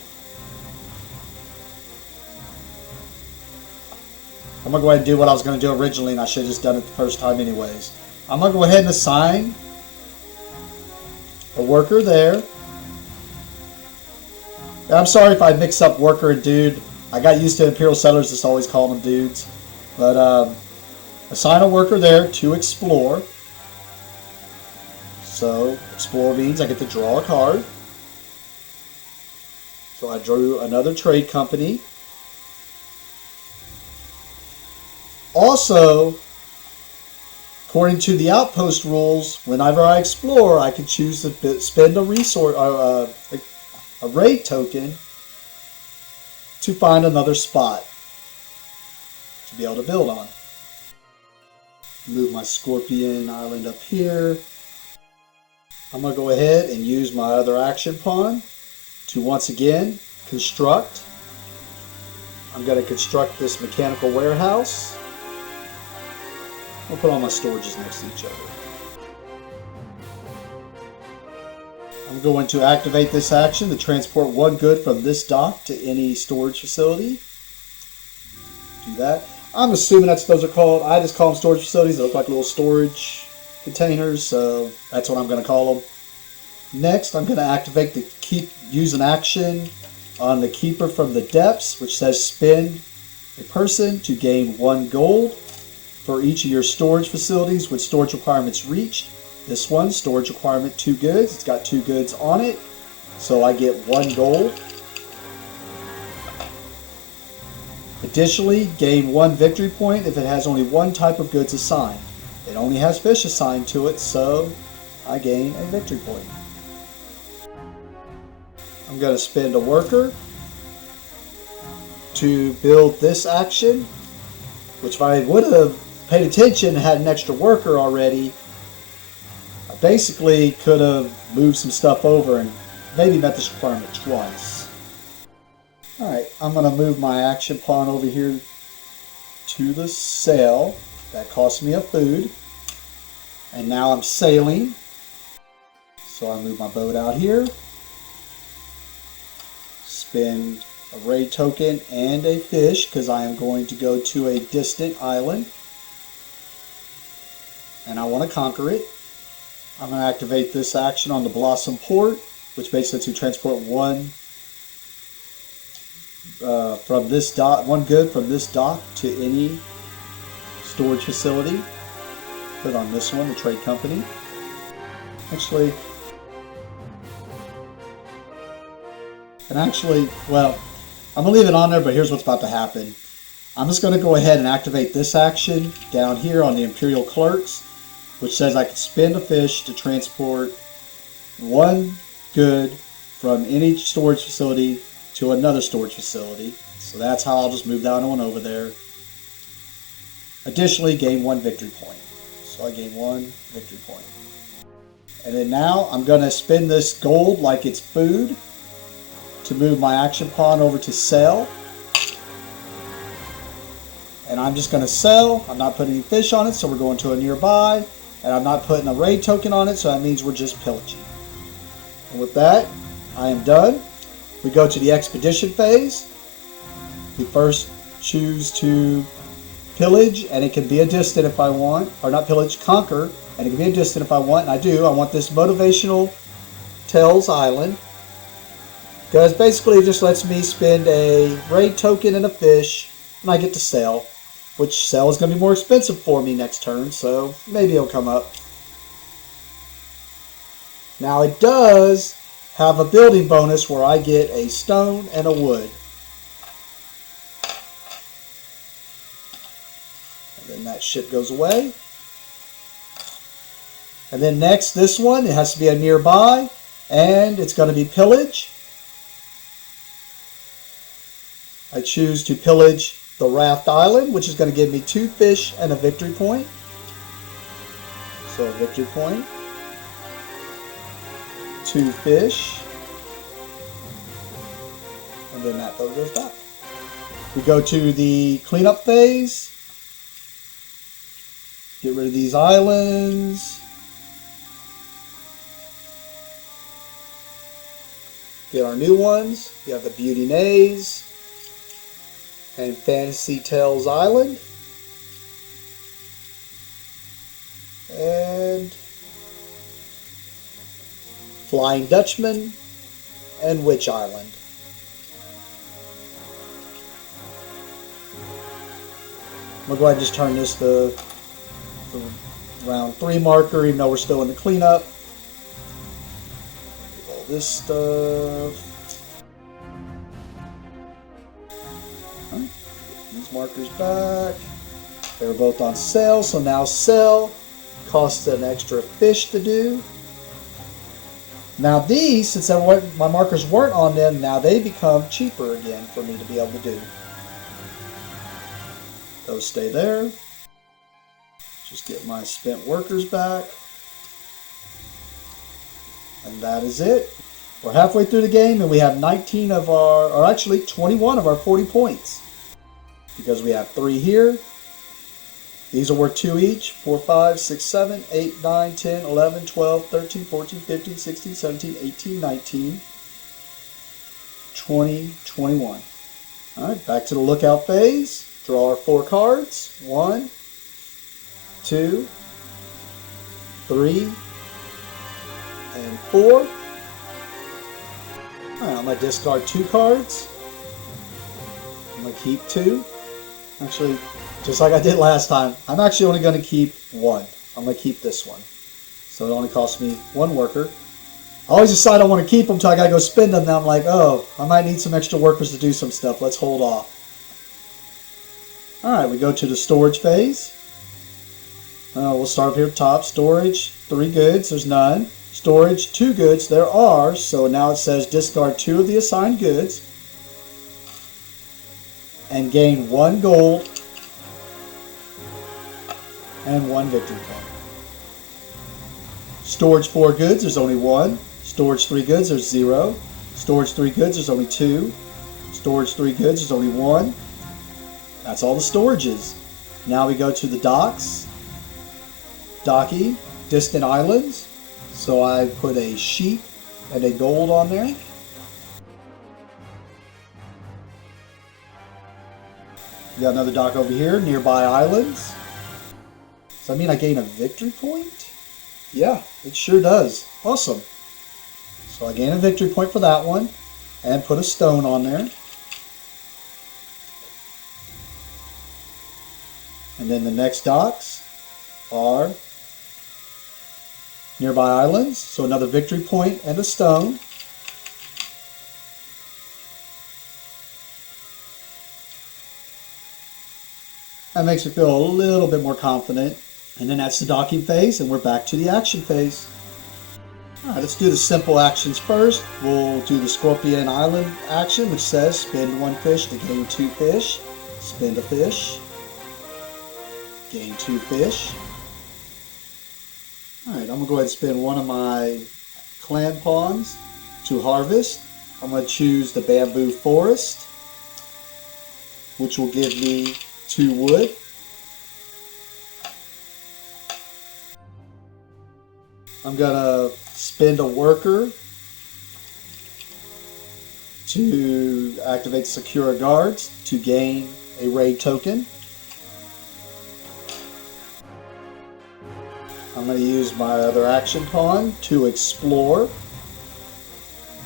I'm going to go ahead and do what I was going to do originally, and I should have just done it the first time anyways. I'm going to go ahead and assign a worker there. I'm sorry if I mix up worker and dude. I got used to Imperial settlers just always calling them dudes. But assign a worker there to explore. So explore means I get to draw a card. So I drew another trade company. also, according to the outpost rules, whenever I explore, I can choose to spend a resource, a raid token, to find another spot to be able to build on. Move my Scorpion Island up here. I'm going to go ahead and use my other action pawn to once again construct. I'm going to construct this mechanical warehouse. I'll put all my storages next to each other. I'm going to activate this action to transport one good from this dock to any storage facility. Do that. I'm assuming that's what those are called. I just call them storage facilities. They look like little storage containers, so that's what I'm going to call them. Next, I'm going to activate the use an action on the Keeper from the Depths, which says spend a person to gain 1 gold for each of your storage facilities with storage requirements reached. This one, storage requirement 2 goods. It's got 2 goods on it, so I get 1 gold. Additionally, gain 1 victory point if it has only 1 type of goods assigned. It only has fish assigned to it, so I gain a victory point. I'm going to spend a worker to build this action, which if I would have paid attention and had an extra worker already, I basically could have moved some stuff over and maybe met this requirement twice. Alright, I'm going to move my action pawn over here to the sail. That cost me a food. And now I'm sailing. So I move my boat out here. Spend a raid token and a fish because I am going to go to a distant island. And I want to conquer it. I'm going to activate this action on the Blossom Port, which basically lets you transport 1 from this dock, 1 good from this dock to any storage facility. Put on this one, the trade company. Actually, well, I'm going to leave it on there, but here's what's about to happen. I'm just going to go ahead and activate this action down here on the Imperial Clerks, which says I can spend a fish to transport 1 good from any storage facility to another storage facility. So that's how I'll just move that one over there. Additionally, gain 1 victory point. So I gain 1 victory point. And then now I'm going to spend this gold like it's food to move my action pawn over to sell. And I'm just going to sell. I'm not putting any fish on it, so we're going to a nearby. And I'm not putting a raid token on it, so that means we're just pillaging. And with that, I am done. We go to the expedition phase. We first choose to pillage, and it can be a distant if I want, or not pillage, conquer, and it can be a distant if I want, and I do. I want this motivational Tales Island, because basically it just lets me spend a raid token and a fish, and I get to sell, which sell is going to be more expensive for me next turn, so maybe it'll come up. Now it does have a building bonus where I get a stone and a wood. And then that shit goes away. And then next, this one, it has to be a nearby, and it's going to be pillage. I choose to pillage the Raft Island, which is going to give me 2 fish and a victory point. So a victory point. 2 fish, and then that boat goes back. We go to the cleanup phase. Get rid of these islands. Get our new ones. We have the Beauty Naze and Fantasy Tales Island. And Flying Dutchman, and Witch Island. I'm going to go ahead and just turn this to the round 3 marker, even though we're still in the cleanup. All this stuff. Right. These markers back. They were both on sale, so now sell costs an extra fish to do. Now these, since my markers weren't on them, now they become cheaper again for me to be able to do. Those stay there. Just get my spent workers back. And that is it. We're halfway through the game and we have 19 of our, or actually 21 of our 40 points. Because we have 3 here. These are worth 2 each. 4, 5, 6, 7, 8, 9, 10, 11, 12, 13, 14, 15, 16, 17, 18, 19, 20, 21. Alright, back to the lookout phase. Draw our 4 cards. 1, 2, 3, and 4. Alright, I'm going to discard 2 cards. I'm going to keep 2. Actually, just like I did last time, I'm actually only going to keep 1. I'm going to keep this one. So it only costs me 1 worker. I always decide I want to keep them until I got to go spend them. Now I'm like, oh, I might need some extra workers to do some stuff. Let's hold off. Alright, we go to the storage phase. We'll start up here at top. Storage, 3 goods. There's none. Storage, 2 goods. There are. So now it says discard 2 of the assigned goods. And gain 1 gold and 1 victory point. Storage 4 goods, there's only 1. Storage 3 goods, there's 0. Storage 3 goods, there's only 2. Storage 3 goods, there's only 1. That's all the storages. Now we go to the docks. Docking, distant islands. So I put a sheep and a gold on there. We got another dock over here, nearby islands. Does that mean I gain a victory point? Yeah, it sure does. Awesome. So I gain a victory point for that one, and put a stone on there. And then the next docks are nearby islands, so another victory point and a stone. That makes me feel a little bit more confident. And then that's the docking phase, and we're back to the action phase. Alright, let's do the simple actions first. We'll do the Scorpion Island action, which says spend 1 fish to gain 2 fish. Spend a fish. Gain 2 fish. Alright, I'm going to go ahead and spend 1 of my clan pawns to harvest. I'm going to choose the bamboo forest, which will give me 2 wood. I'm gonna spend a worker to activate secure guards to gain a raid token. I'm gonna use my other action pawn to explore,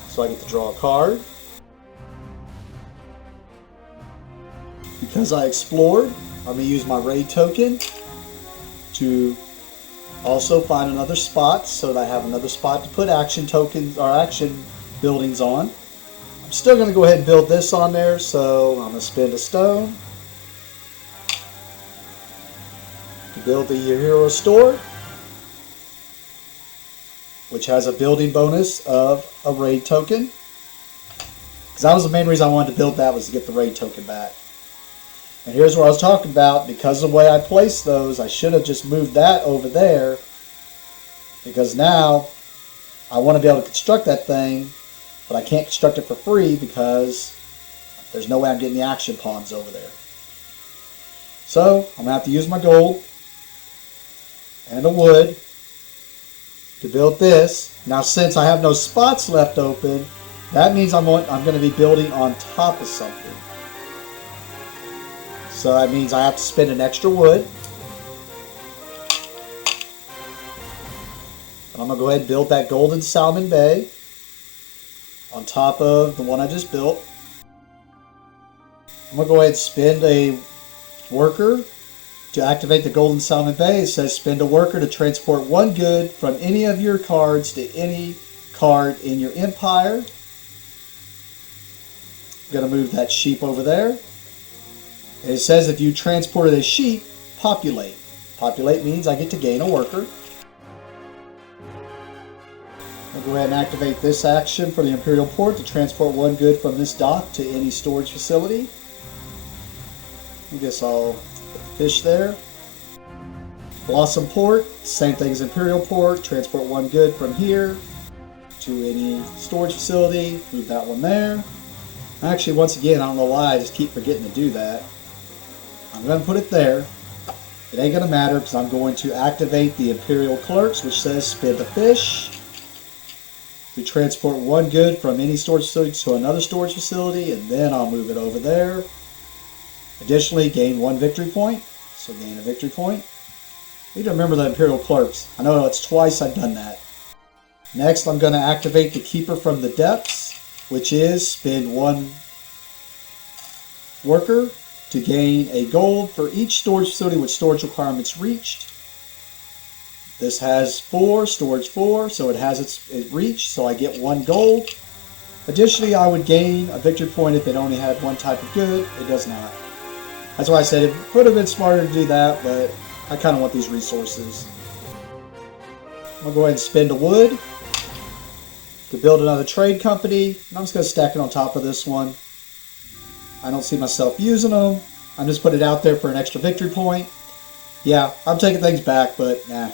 so I get to draw a card. Because I explored, I'm going to use my raid token to also find another spot so that I have another spot to put action tokens or action buildings on. I'm still going to go ahead and build this on there, so I'm going to spend a stone to build the hero store, which has a building bonus of a raid token. Because that was the main reason I wanted to build that, was to get the raid token back. And here's what I was talking about. Because of the way I placed those, I should have just moved that over there. Because now I want to be able to construct that thing, but I can't construct it for free because there's no way I'm getting the action pawns over there. So I'm going to have to use my gold and a wood to build this. Now since I have no spots left open, that means I'm going to be building on top of something. So that means I have to spend an extra wood. And I'm going to go ahead and build that golden salmon bay on top of the one I just built. I'm going to go ahead and spend a worker to activate the golden salmon bay. It says spend a worker to transport 1 good from any of your cards to any card in your empire. I'm going to move that sheep over there. And it says if you transported a sheep populate. Populate means I get to gain a worker. I'll go ahead and activate this action for the Imperial port to transport one good from this dock to any storage facility. I guess I'll put the fish there. Blossom port, same thing as Imperial port, transport one good from here to any storage facility, move that one there. Actually, once again, I don't know why, I just keep forgetting to do that. I'm going to put it there. It ain't going to matter because I'm going to activate the Imperial clerks, which says spin the fish to transport one good from any storage facility to another storage facility, and then I'll move it over there. Additionally, gain one victory point, so gain a victory point. I need to remember the Imperial clerks. I know it's twice I've done that. Next, I'm going to activate the Keeper from the Depths, which is spend one worker to gain a gold for each storage facility with storage requirements reached. This has 4, storage 4, so it has it reached, so I get 1 gold. Additionally, I would gain a victory point if it only had one type of good. It does not. That's why I said it would have been smarter to do that, but I kind of want these resources. I'm going to go ahead and spend a wood to build another trade company. And I'm just going to stack it on top of this one. I don't see myself using them. I'm just putting it out there for an extra victory point. Yeah, I'm taking things back, but nah.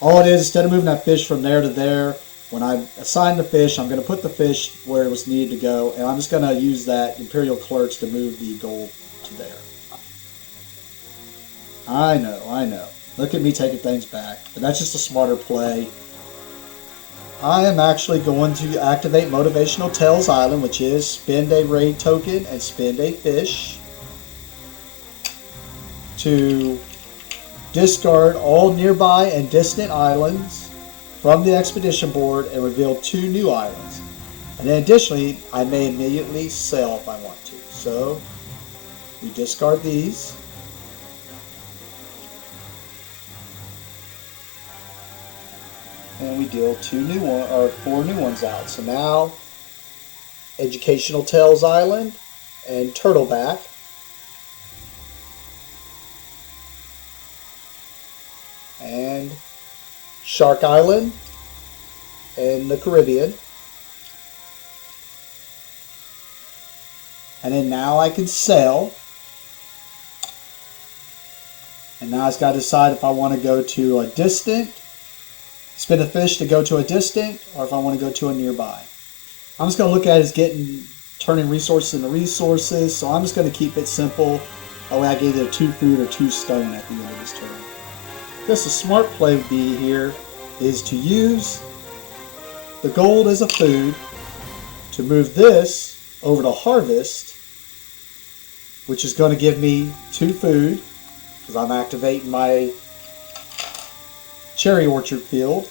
All it is, instead of moving that fish from there to there, when I assign the fish, I'm going to put the fish where it was needed to go, and I'm just going to use that Imperial Clerks to move the gold to there. I know. Look at me taking things back, but that's just a smarter play. I am actually going to activate Motivational Tails Island, which is spend a raid token and spend a fish to discard all nearby and distant islands from the expedition board and reveal 2 new islands. And then additionally, I may immediately sail if I want to. So we discard these. And we deal 4 new ones out. So now, Educational Tails Island and Turtleback. And Shark Island and the Caribbean. And then now I can sail. And now I've got to decide if I want to go to a distant, spin a fish to go to a distant, or if I want to go to a nearby. I'm just going to look at it as turning resources into resources, so I'm just going to keep it simple. That way I get either 2 food or 2 stone at the end of this turn. I guess a smart play would be here is to use the gold as a food to move this over to harvest, which is going to give me 2 food because I'm activating my cherry orchard field.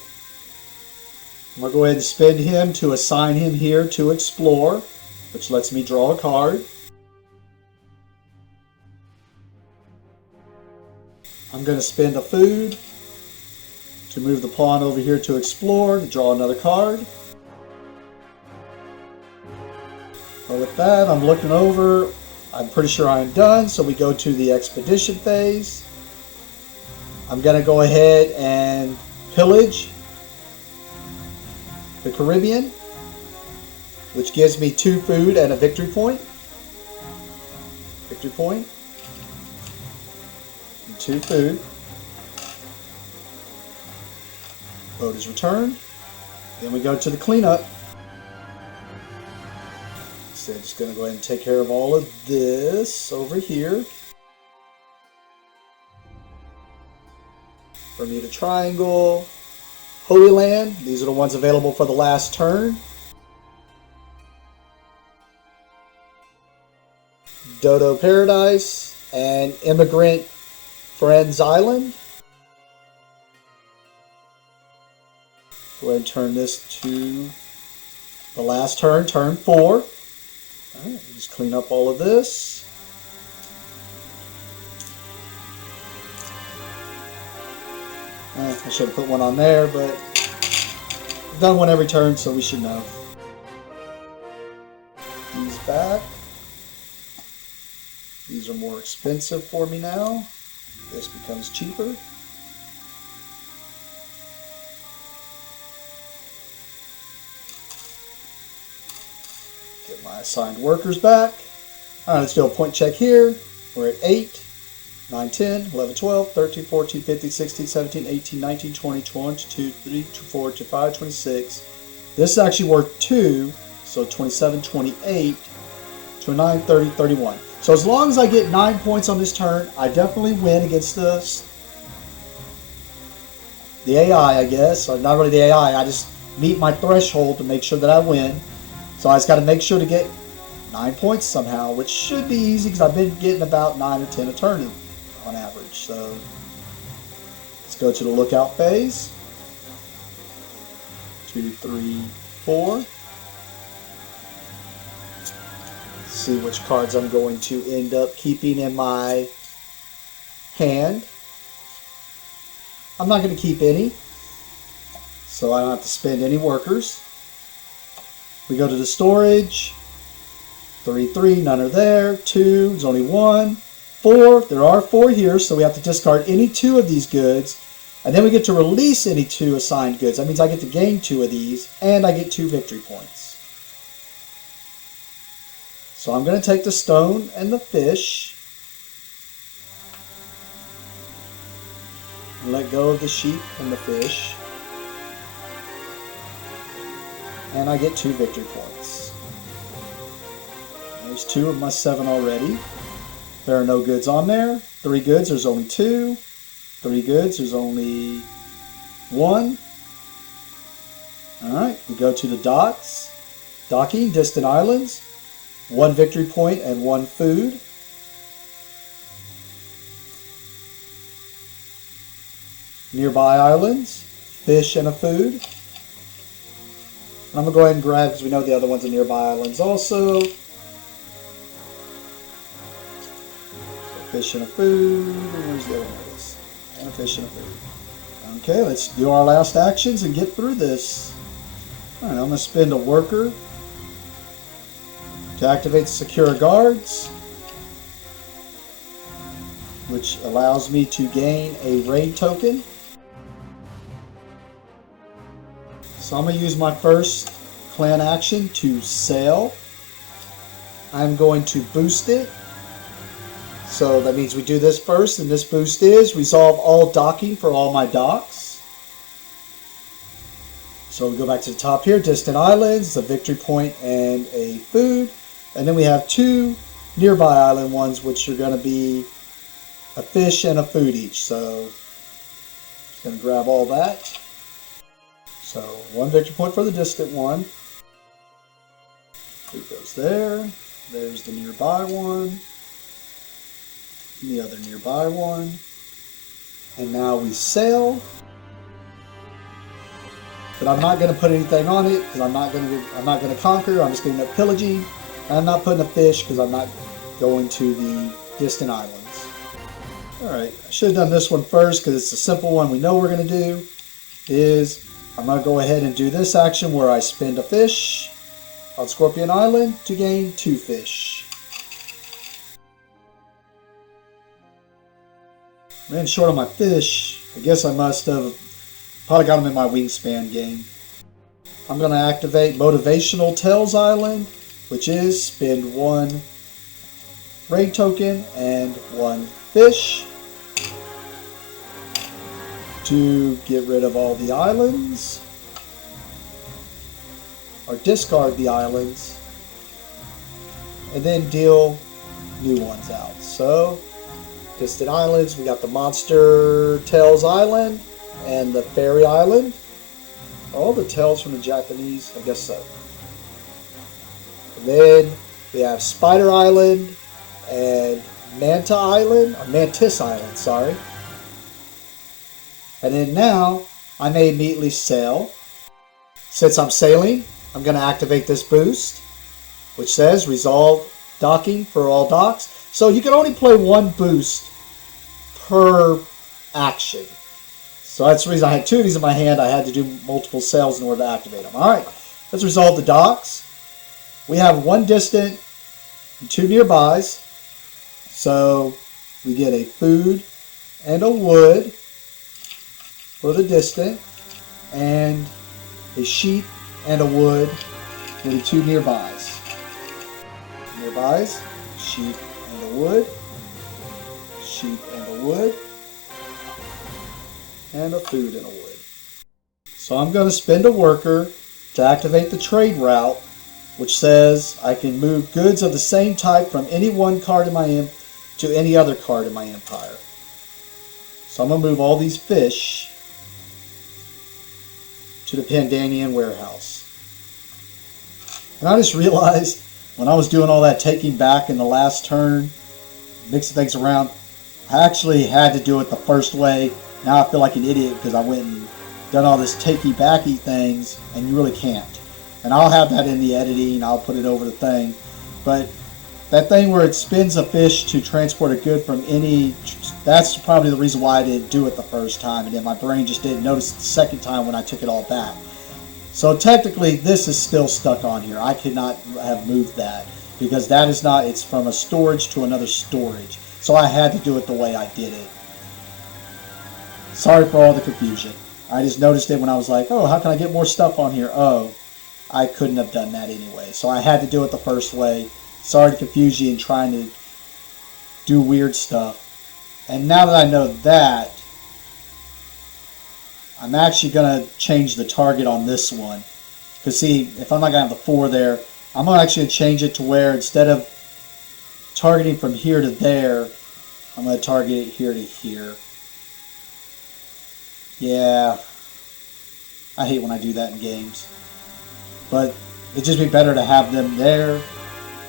I'm going to go ahead and spend him to assign him here to explore, which lets me draw a card. I'm going to spend a food to move the pawn over here to explore, to draw another card. But with that, I'm looking over. I'm pretty sure I'm done, so we go to the expedition phase. I'm going to go ahead and pillage the Caribbean, which gives me 2 food and a victory point. Victory point. And 2 food. Boat is returned. Then we go to the cleanup. So I'm just going to go ahead and take care of all of this over here. Bermuda Triangle, Holy Land. These are the ones available for the last turn. Dodo Paradise and Immigrant Friends Island. Go ahead and turn this to the last turn, turn 4. All right, just clean up all of this. I should have put one on there, but I've done one every turn, so we should know. These back. These are more expensive for me now. This becomes cheaper. Get my assigned workers back. Alright, let's do a point check here. We're at 8, 9, 10, 11, 12, 13, 14, 15, 16, 17, 18, 19, 20, 21, 22, 23, 24, 25, 26. This is actually worth 2, so 27, 28, 29, 30, 31. So as long as I get 9 points on this turn, I definitely win against the AI, I guess. Or not really the AI, I just meet my threshold to make sure that I win. So I just got to make sure to get 9 points somehow, which should be easy because I've been getting about 9 or 10 a turn on average. So let's go to the lookout phase. 2, 3, 4. See which cards I'm going to end up keeping in my hand. I'm not going to keep any, so I don't have to spend any workers. We go to the storage. 3, 3, none are there. 2, there's only 1. 4, there are 4 here, so we have to discard any 2 of these goods. And then we get to release any 2 assigned goods. That means I get to gain 2 of these, and I get 2 victory points. So I'm going to take the stone and the fish. And let go of the sheep and the fish. And I get 2 victory points. There's 2 of my 7 already. There are no goods on there. 3 goods, there's only 2. 3 goods, there's only 1. Alright, we go to the docks. Docking, distant islands. 1 victory point and 1 food. Nearby islands. Fish and a food. I'm going to go ahead and grab, because we know the other ones are nearby islands also. So fish and a food. And where's the other one? And a fish and a food. Okay, let's do our last actions and get through this. Alright, I'm going to spend a worker to activate secure guards, which allows me to gain a raid token. So I'm going to use my first clan action to sail. I'm going to boost it. So that means we do this first, and this boost is resolve all docking for all my docks. So we go back to the top here, distant islands, a victory point and a food. And then we have 2 nearby island ones, which are going to be a fish and a food each. So just going to grab all that. So 1 victory point for the distant one. Food goes there. There's the nearby one. And the other nearby one. And now we sail. But I'm not going to put anything on it because I'm not going to conquer. I'm just going to pillaging. And I'm not putting a fish because I'm not going to the distant islands. Alright, I should have done this one first because it's a simple one we know we're going to do. I'm going to go ahead and do this action where I spend a fish on Scorpion Island to gain 2 fish. Ran short on my fish. I guess I must have probably got them in my wingspan game. I'm going to activate Motivational Tales Island, which is spend 1 raid token and 1 fish to get rid of all the islands, or discard the islands, and then deal new ones out. So, distant islands, we got the Monster Tales Island and the Fairy Island. All the tales from the Japanese, I guess so. And then we have Spider Island and Manta Island, or Mantis Island, sorry. And then now, I may immediately sail. Since I'm sailing, I'm going to activate this boost, which says resolve docking for all docks. So you can only play 1 boost per action. So that's the reason I had 2 of these in my hand. I had to do multiple sails in order to activate them. Alright, let's resolve the docks. We have 1 distant and 2 nearbys. So we get a food and a wood for the distant, and a sheep and a wood for the two nearbys. Nearbys, sheep and a wood, sheep and a wood, and a food and a wood. So I'm going to spend a worker to activate the trade route, which says I can move goods of the same type from any one card in my to any other card in my empire. So I'm going to move all these fish to the Pandanian warehouse. And I just realized when I was doing all that taking back in the last turn, mixing things around, I actually had to do it the first way. Now I feel like an idiot because I went and done all this takey backy things, and you really can't. And I'll have that in the editing, I'll put it over the thing. But that thing where it spins a fish to transport a good from any, that's probably the reason why I didn't do it the first time, and then my brain just didn't notice it the second time when I took it all back. So technically this is still stuck on here. I could not have moved that because that is not, it's from a storage to another storage. So I had to do it the way I did it. Sorry for all the confusion. I just noticed it when I was like, oh, how can I get more stuff on here? Oh, I couldn't have done that anyway. So I had to do it the first way. Sorry to confuse you in trying to do weird stuff. And now that I know that, I'm actually going to change the target on this one. Because see, if I'm not going to have the 4 there, I'm going to actually change it to where instead of targeting from here to there, I'm going to target it here to here. Yeah, I hate when I do that in games. But it'd just be better to have them there,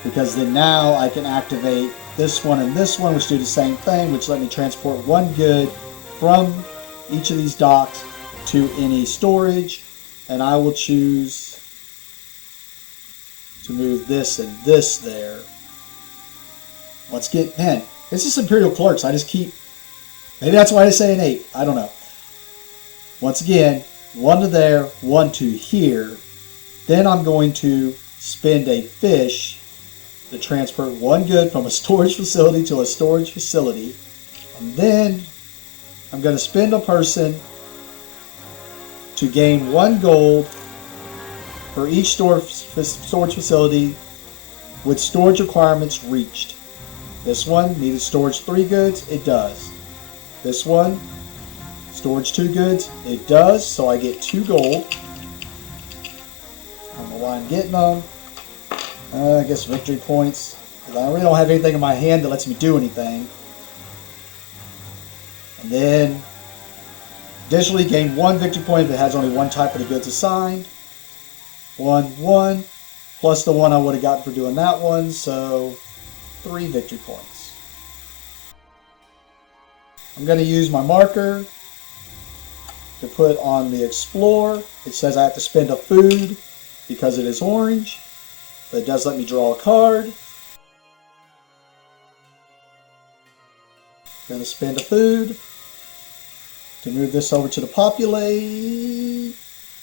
because then now I can activate this one and this one, which do the same thing, which let me transport one good from each of these docks to any storage. And I will choose to move this and this there. Let's get, man, it's just Imperial Clerks. I just keep, maybe that's why I say an 8. I don't know. Once again, 1 to there, 1 to here. Then I'm going to spend a fish to transport one good from a storage facility to a storage facility. And then I'm going to spend a person to gain 1 gold for each storage facility with storage requirements reached. This one needed storage 3 goods. It does. This one, storage 2 goods. It does. So I get 2 gold. I don't know why I'm getting them. I guess victory points. I really don't have anything in my hand that lets me do anything. And then additionally gain 1 victory point if it has only 1 type of the goods assigned. 1, 1, plus the 1 I would have gotten for doing that one, so 3 victory points. I'm going to use my marker to put on the Explore. It says I have to spend a food because it is orange, but it does let me draw a card. I'm going to spend a food to move this over to the populate.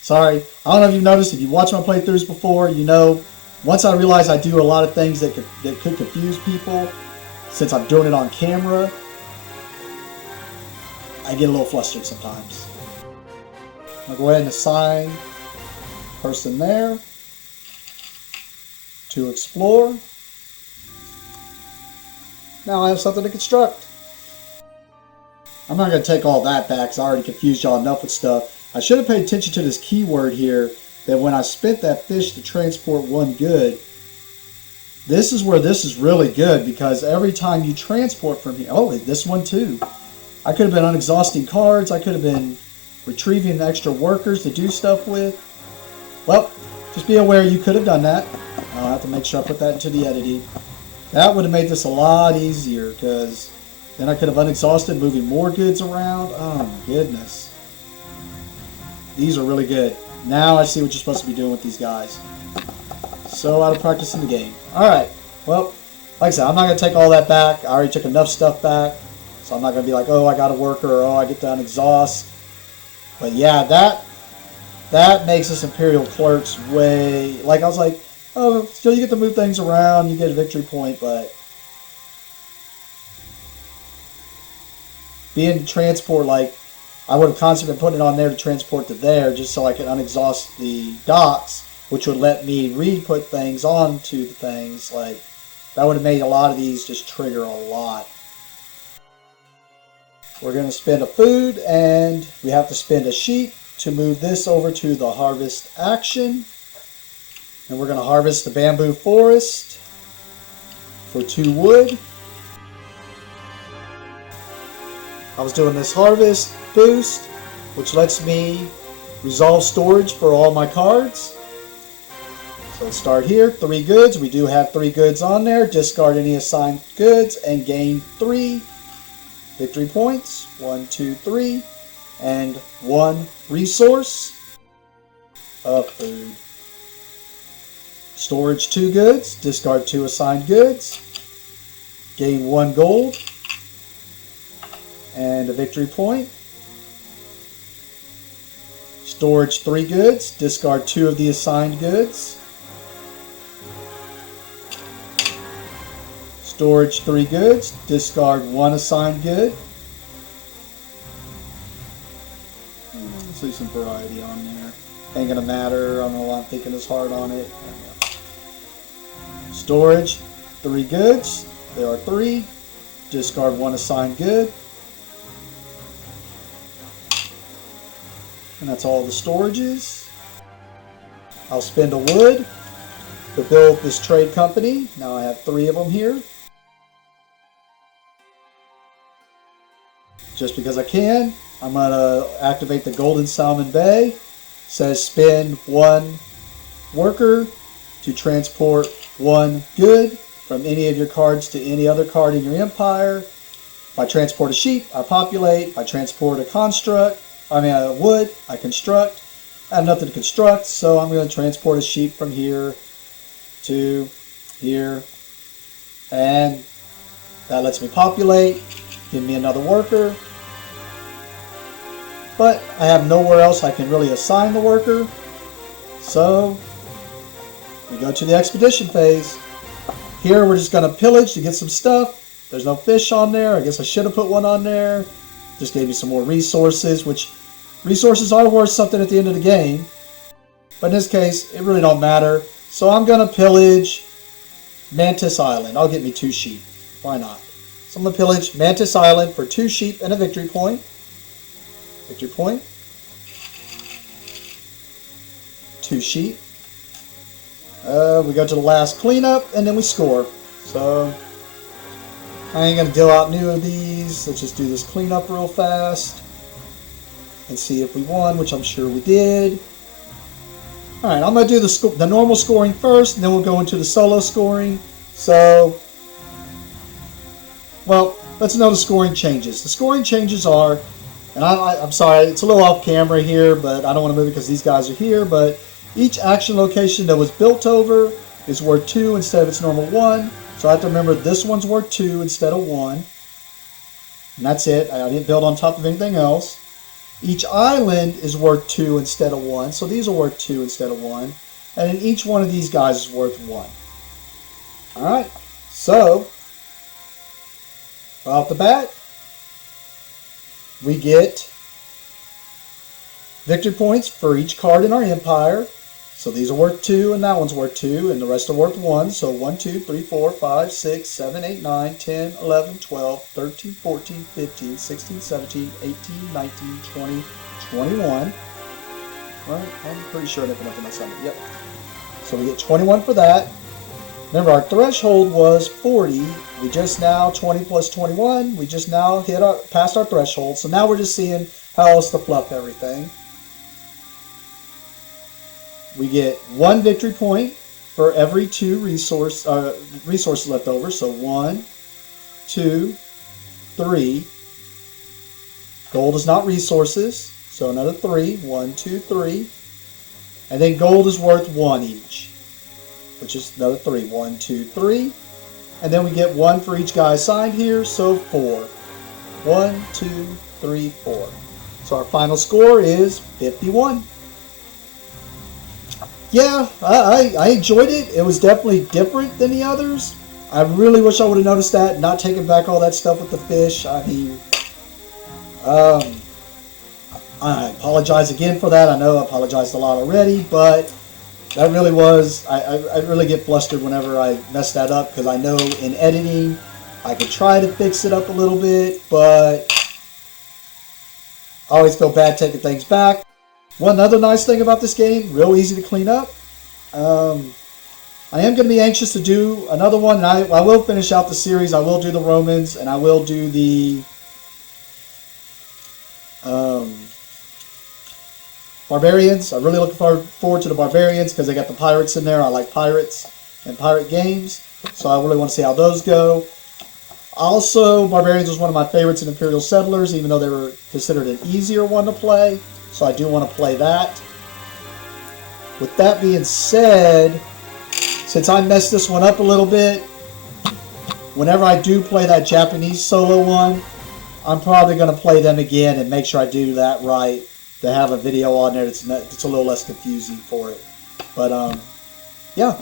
Sorry, I don't know if you've noticed, if you've watched my playthroughs before, you know, once I realize I do a lot of things that could confuse people, since I'm doing it on camera, I get a little flustered sometimes. I'll go ahead and assign person there to explore. Now I have something to construct. I'm not going to take all that back because I already confused y'all enough with stuff. I should have paid attention to this keyword here, that when I spent that fish to transport 1 good, this is where this is really good, because every time you transport from here, oh, this one too. I could have been unexhausting cards. I could have been retrieving extra workers to do stuff with. Well, just be aware you could have done that. I'll have to make sure I put that into the editing. That would have made this a lot easier, because then I could have unexhausted, moving more goods around. Oh my goodness. These are really good. Now I see what you're supposed to be doing with these guys. So out of practice in the game. Alright, well, like I said, I'm not going to take all that back. I already took enough stuff back. So I'm not going to be like, oh, I got a worker, or oh, I get to unexhaust. But yeah, that makes this Imperial Clerks way... Like, I was like, oh, still you get to move things around, you get a victory point, but... being transport, like, I would have constantly been putting it on there to transport to there just so I could unexhaust the docks, which would let me re-put things onto the things. Like, that would have made a lot of these just trigger a lot. We're going to spend a food, and we have to spend a sheep to move this over to the harvest action. And we're going to harvest the bamboo forest for 2 wood. I was doing this harvest boost, which lets me resolve storage for all my cards. So let's start here. 3 goods. We do have 3 goods on there. Discard any assigned goods and gain 3 victory points. 1, 2, 3. And 1 resource of food. Storage 2 goods. Discard 2 assigned goods. Gain 1 gold. And a victory point. Storage 3 goods. Discard 2 of the assigned goods. Storage 3 goods. Discard 1 assigned good. Let's leave some variety on there. Ain't gonna matter. I don't know why I'm thinking this hard on it. Storage 3 goods. There are 3. Discard 1 assigned good. And that's all the storages. I'll spend a wood to build this trade company. Now I have 3 of them here. Just because I can, I'm going to activate the Golden Salmon Bay. It says spend 1 worker to transport 1 good from any of your cards to any other card in your empire. If I transport a sheep, I populate. If I transport a wood, I construct. I have nothing to construct, so I'm going to transport a sheep from here to here. And that lets me populate, give me another worker. But I have nowhere else I can really assign the worker. So we go to the expedition phase. Here we're just going to pillage to get some stuff. There's no fish on there. I guess I should have put one on there. Just gave me some more resources, which resources are worth something at the end of the game. But in this case, it really don't matter. So I'm going to pillage Mantis Island. I'll get me 2 sheep. Why not? So I'm going to pillage Mantis Island for 2 sheep and a victory point. Victory point. 2 sheep. We go to the last cleanup and then we score. So I ain't going to deal out new of these. Let's just do this cleanup real fast and see if we won, which I'm sure we did. Alright, I'm going to do the normal scoring first, and then we'll go into the solo scoring. So, well, let's know the scoring changes. The scoring changes are, and I'm sorry, it's a little off camera here, but I don't want to move it because these guys are here, but each action location that was built over is worth 2 instead of its normal 1. So I have to remember this one's worth 2 instead of 1. And that's it. I didn't build on top of anything else. Each island is worth 2 instead of 1. So these are worth 2 instead of 1. And then each one of these guys is worth 1. Alright. So, off the bat, we get victory points for each card in our empire. So these are worth 2, and that one's worth 2, and the rest are worth 1. So 1, 2, 3, 4, 5, 6, 7, 8, 9, 10, 11, 12, 13, 14, 15, 16, 17, 18, 19, 20, 21. Well, I'm pretty sure I didn't put nothing else on it. Yep. So we get 21 for that. Remember, our threshold was 40. We just now, 20 plus 21, we just now passed our threshold. So now we're just seeing how else to fluff everything. We get 1 victory point for every 2 resources left over. So 1, 2, 3. Gold is not resources, so another 3. 1, 2, 3. And then gold is worth 1 each, which is another 3. 1, 2, 3. And then we get 1 for each guy assigned here, so 4. 1, 2, 3, 4. So our final score is 51. Yeah, I enjoyed it. It was definitely different than the others. I really wish I would have noticed that, not taking back all that stuff with the fish. I mean, I apologize again for that. I know I apologized a lot already, but that really was, I really get flustered whenever I mess that up, because I know in editing I could try to fix it up a little bit, but I always feel bad taking things back. One other nice thing about this game, real easy to clean up. I am going to be anxious to do another one, and I will finish out the series. I will do the Romans, and I will do the Barbarians. I'm really looking forward to the Barbarians because they got the pirates in there. I like pirates and pirate games, so I really want to see how those go. Also, Barbarians was one of my favorites in Imperial Settlers, even though they were considered an easier one to play, so I do want to play that. With that being said, since I messed this one up a little bit, whenever I do play that Japanese solo one, I'm probably going to play them again and make sure I do that right, to have a video on there that's a little less confusing for it. But yeah,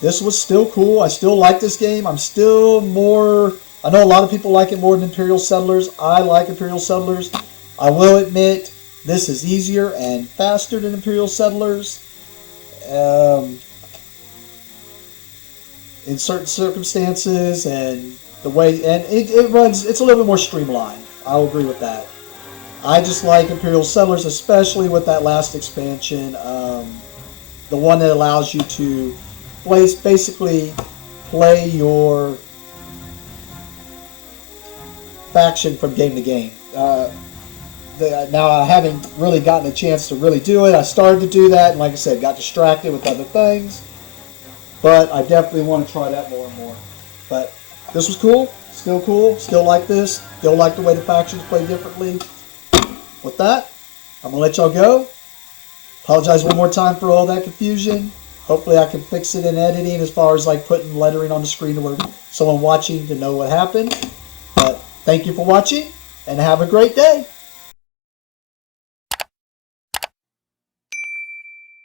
this was still cool. I still like this game. I'm still more, I know a lot of people like it more than Imperial Settlers. I like Imperial Settlers. I will admit this is easier and faster than Imperial Settlers in certain circumstances, and the way, and it runs, it's a little bit more streamlined. I'll agree with that. I just like Imperial Settlers, especially with that last expansion, the one that allows you to basically play your faction from game to game. Now I haven't really gotten a chance to really do it. I started to do that, and like I said, got distracted with other things. But I definitely want to try that more and more. But this was cool. Still like this. Still like the way the factions play differently. With that, I'm going to let y'all go. Apologize one more time for all that confusion. Hopefully I can fix it in editing as far as like putting lettering on the screen to where someone watching to know what happened. But thank you for watching, and have a great day.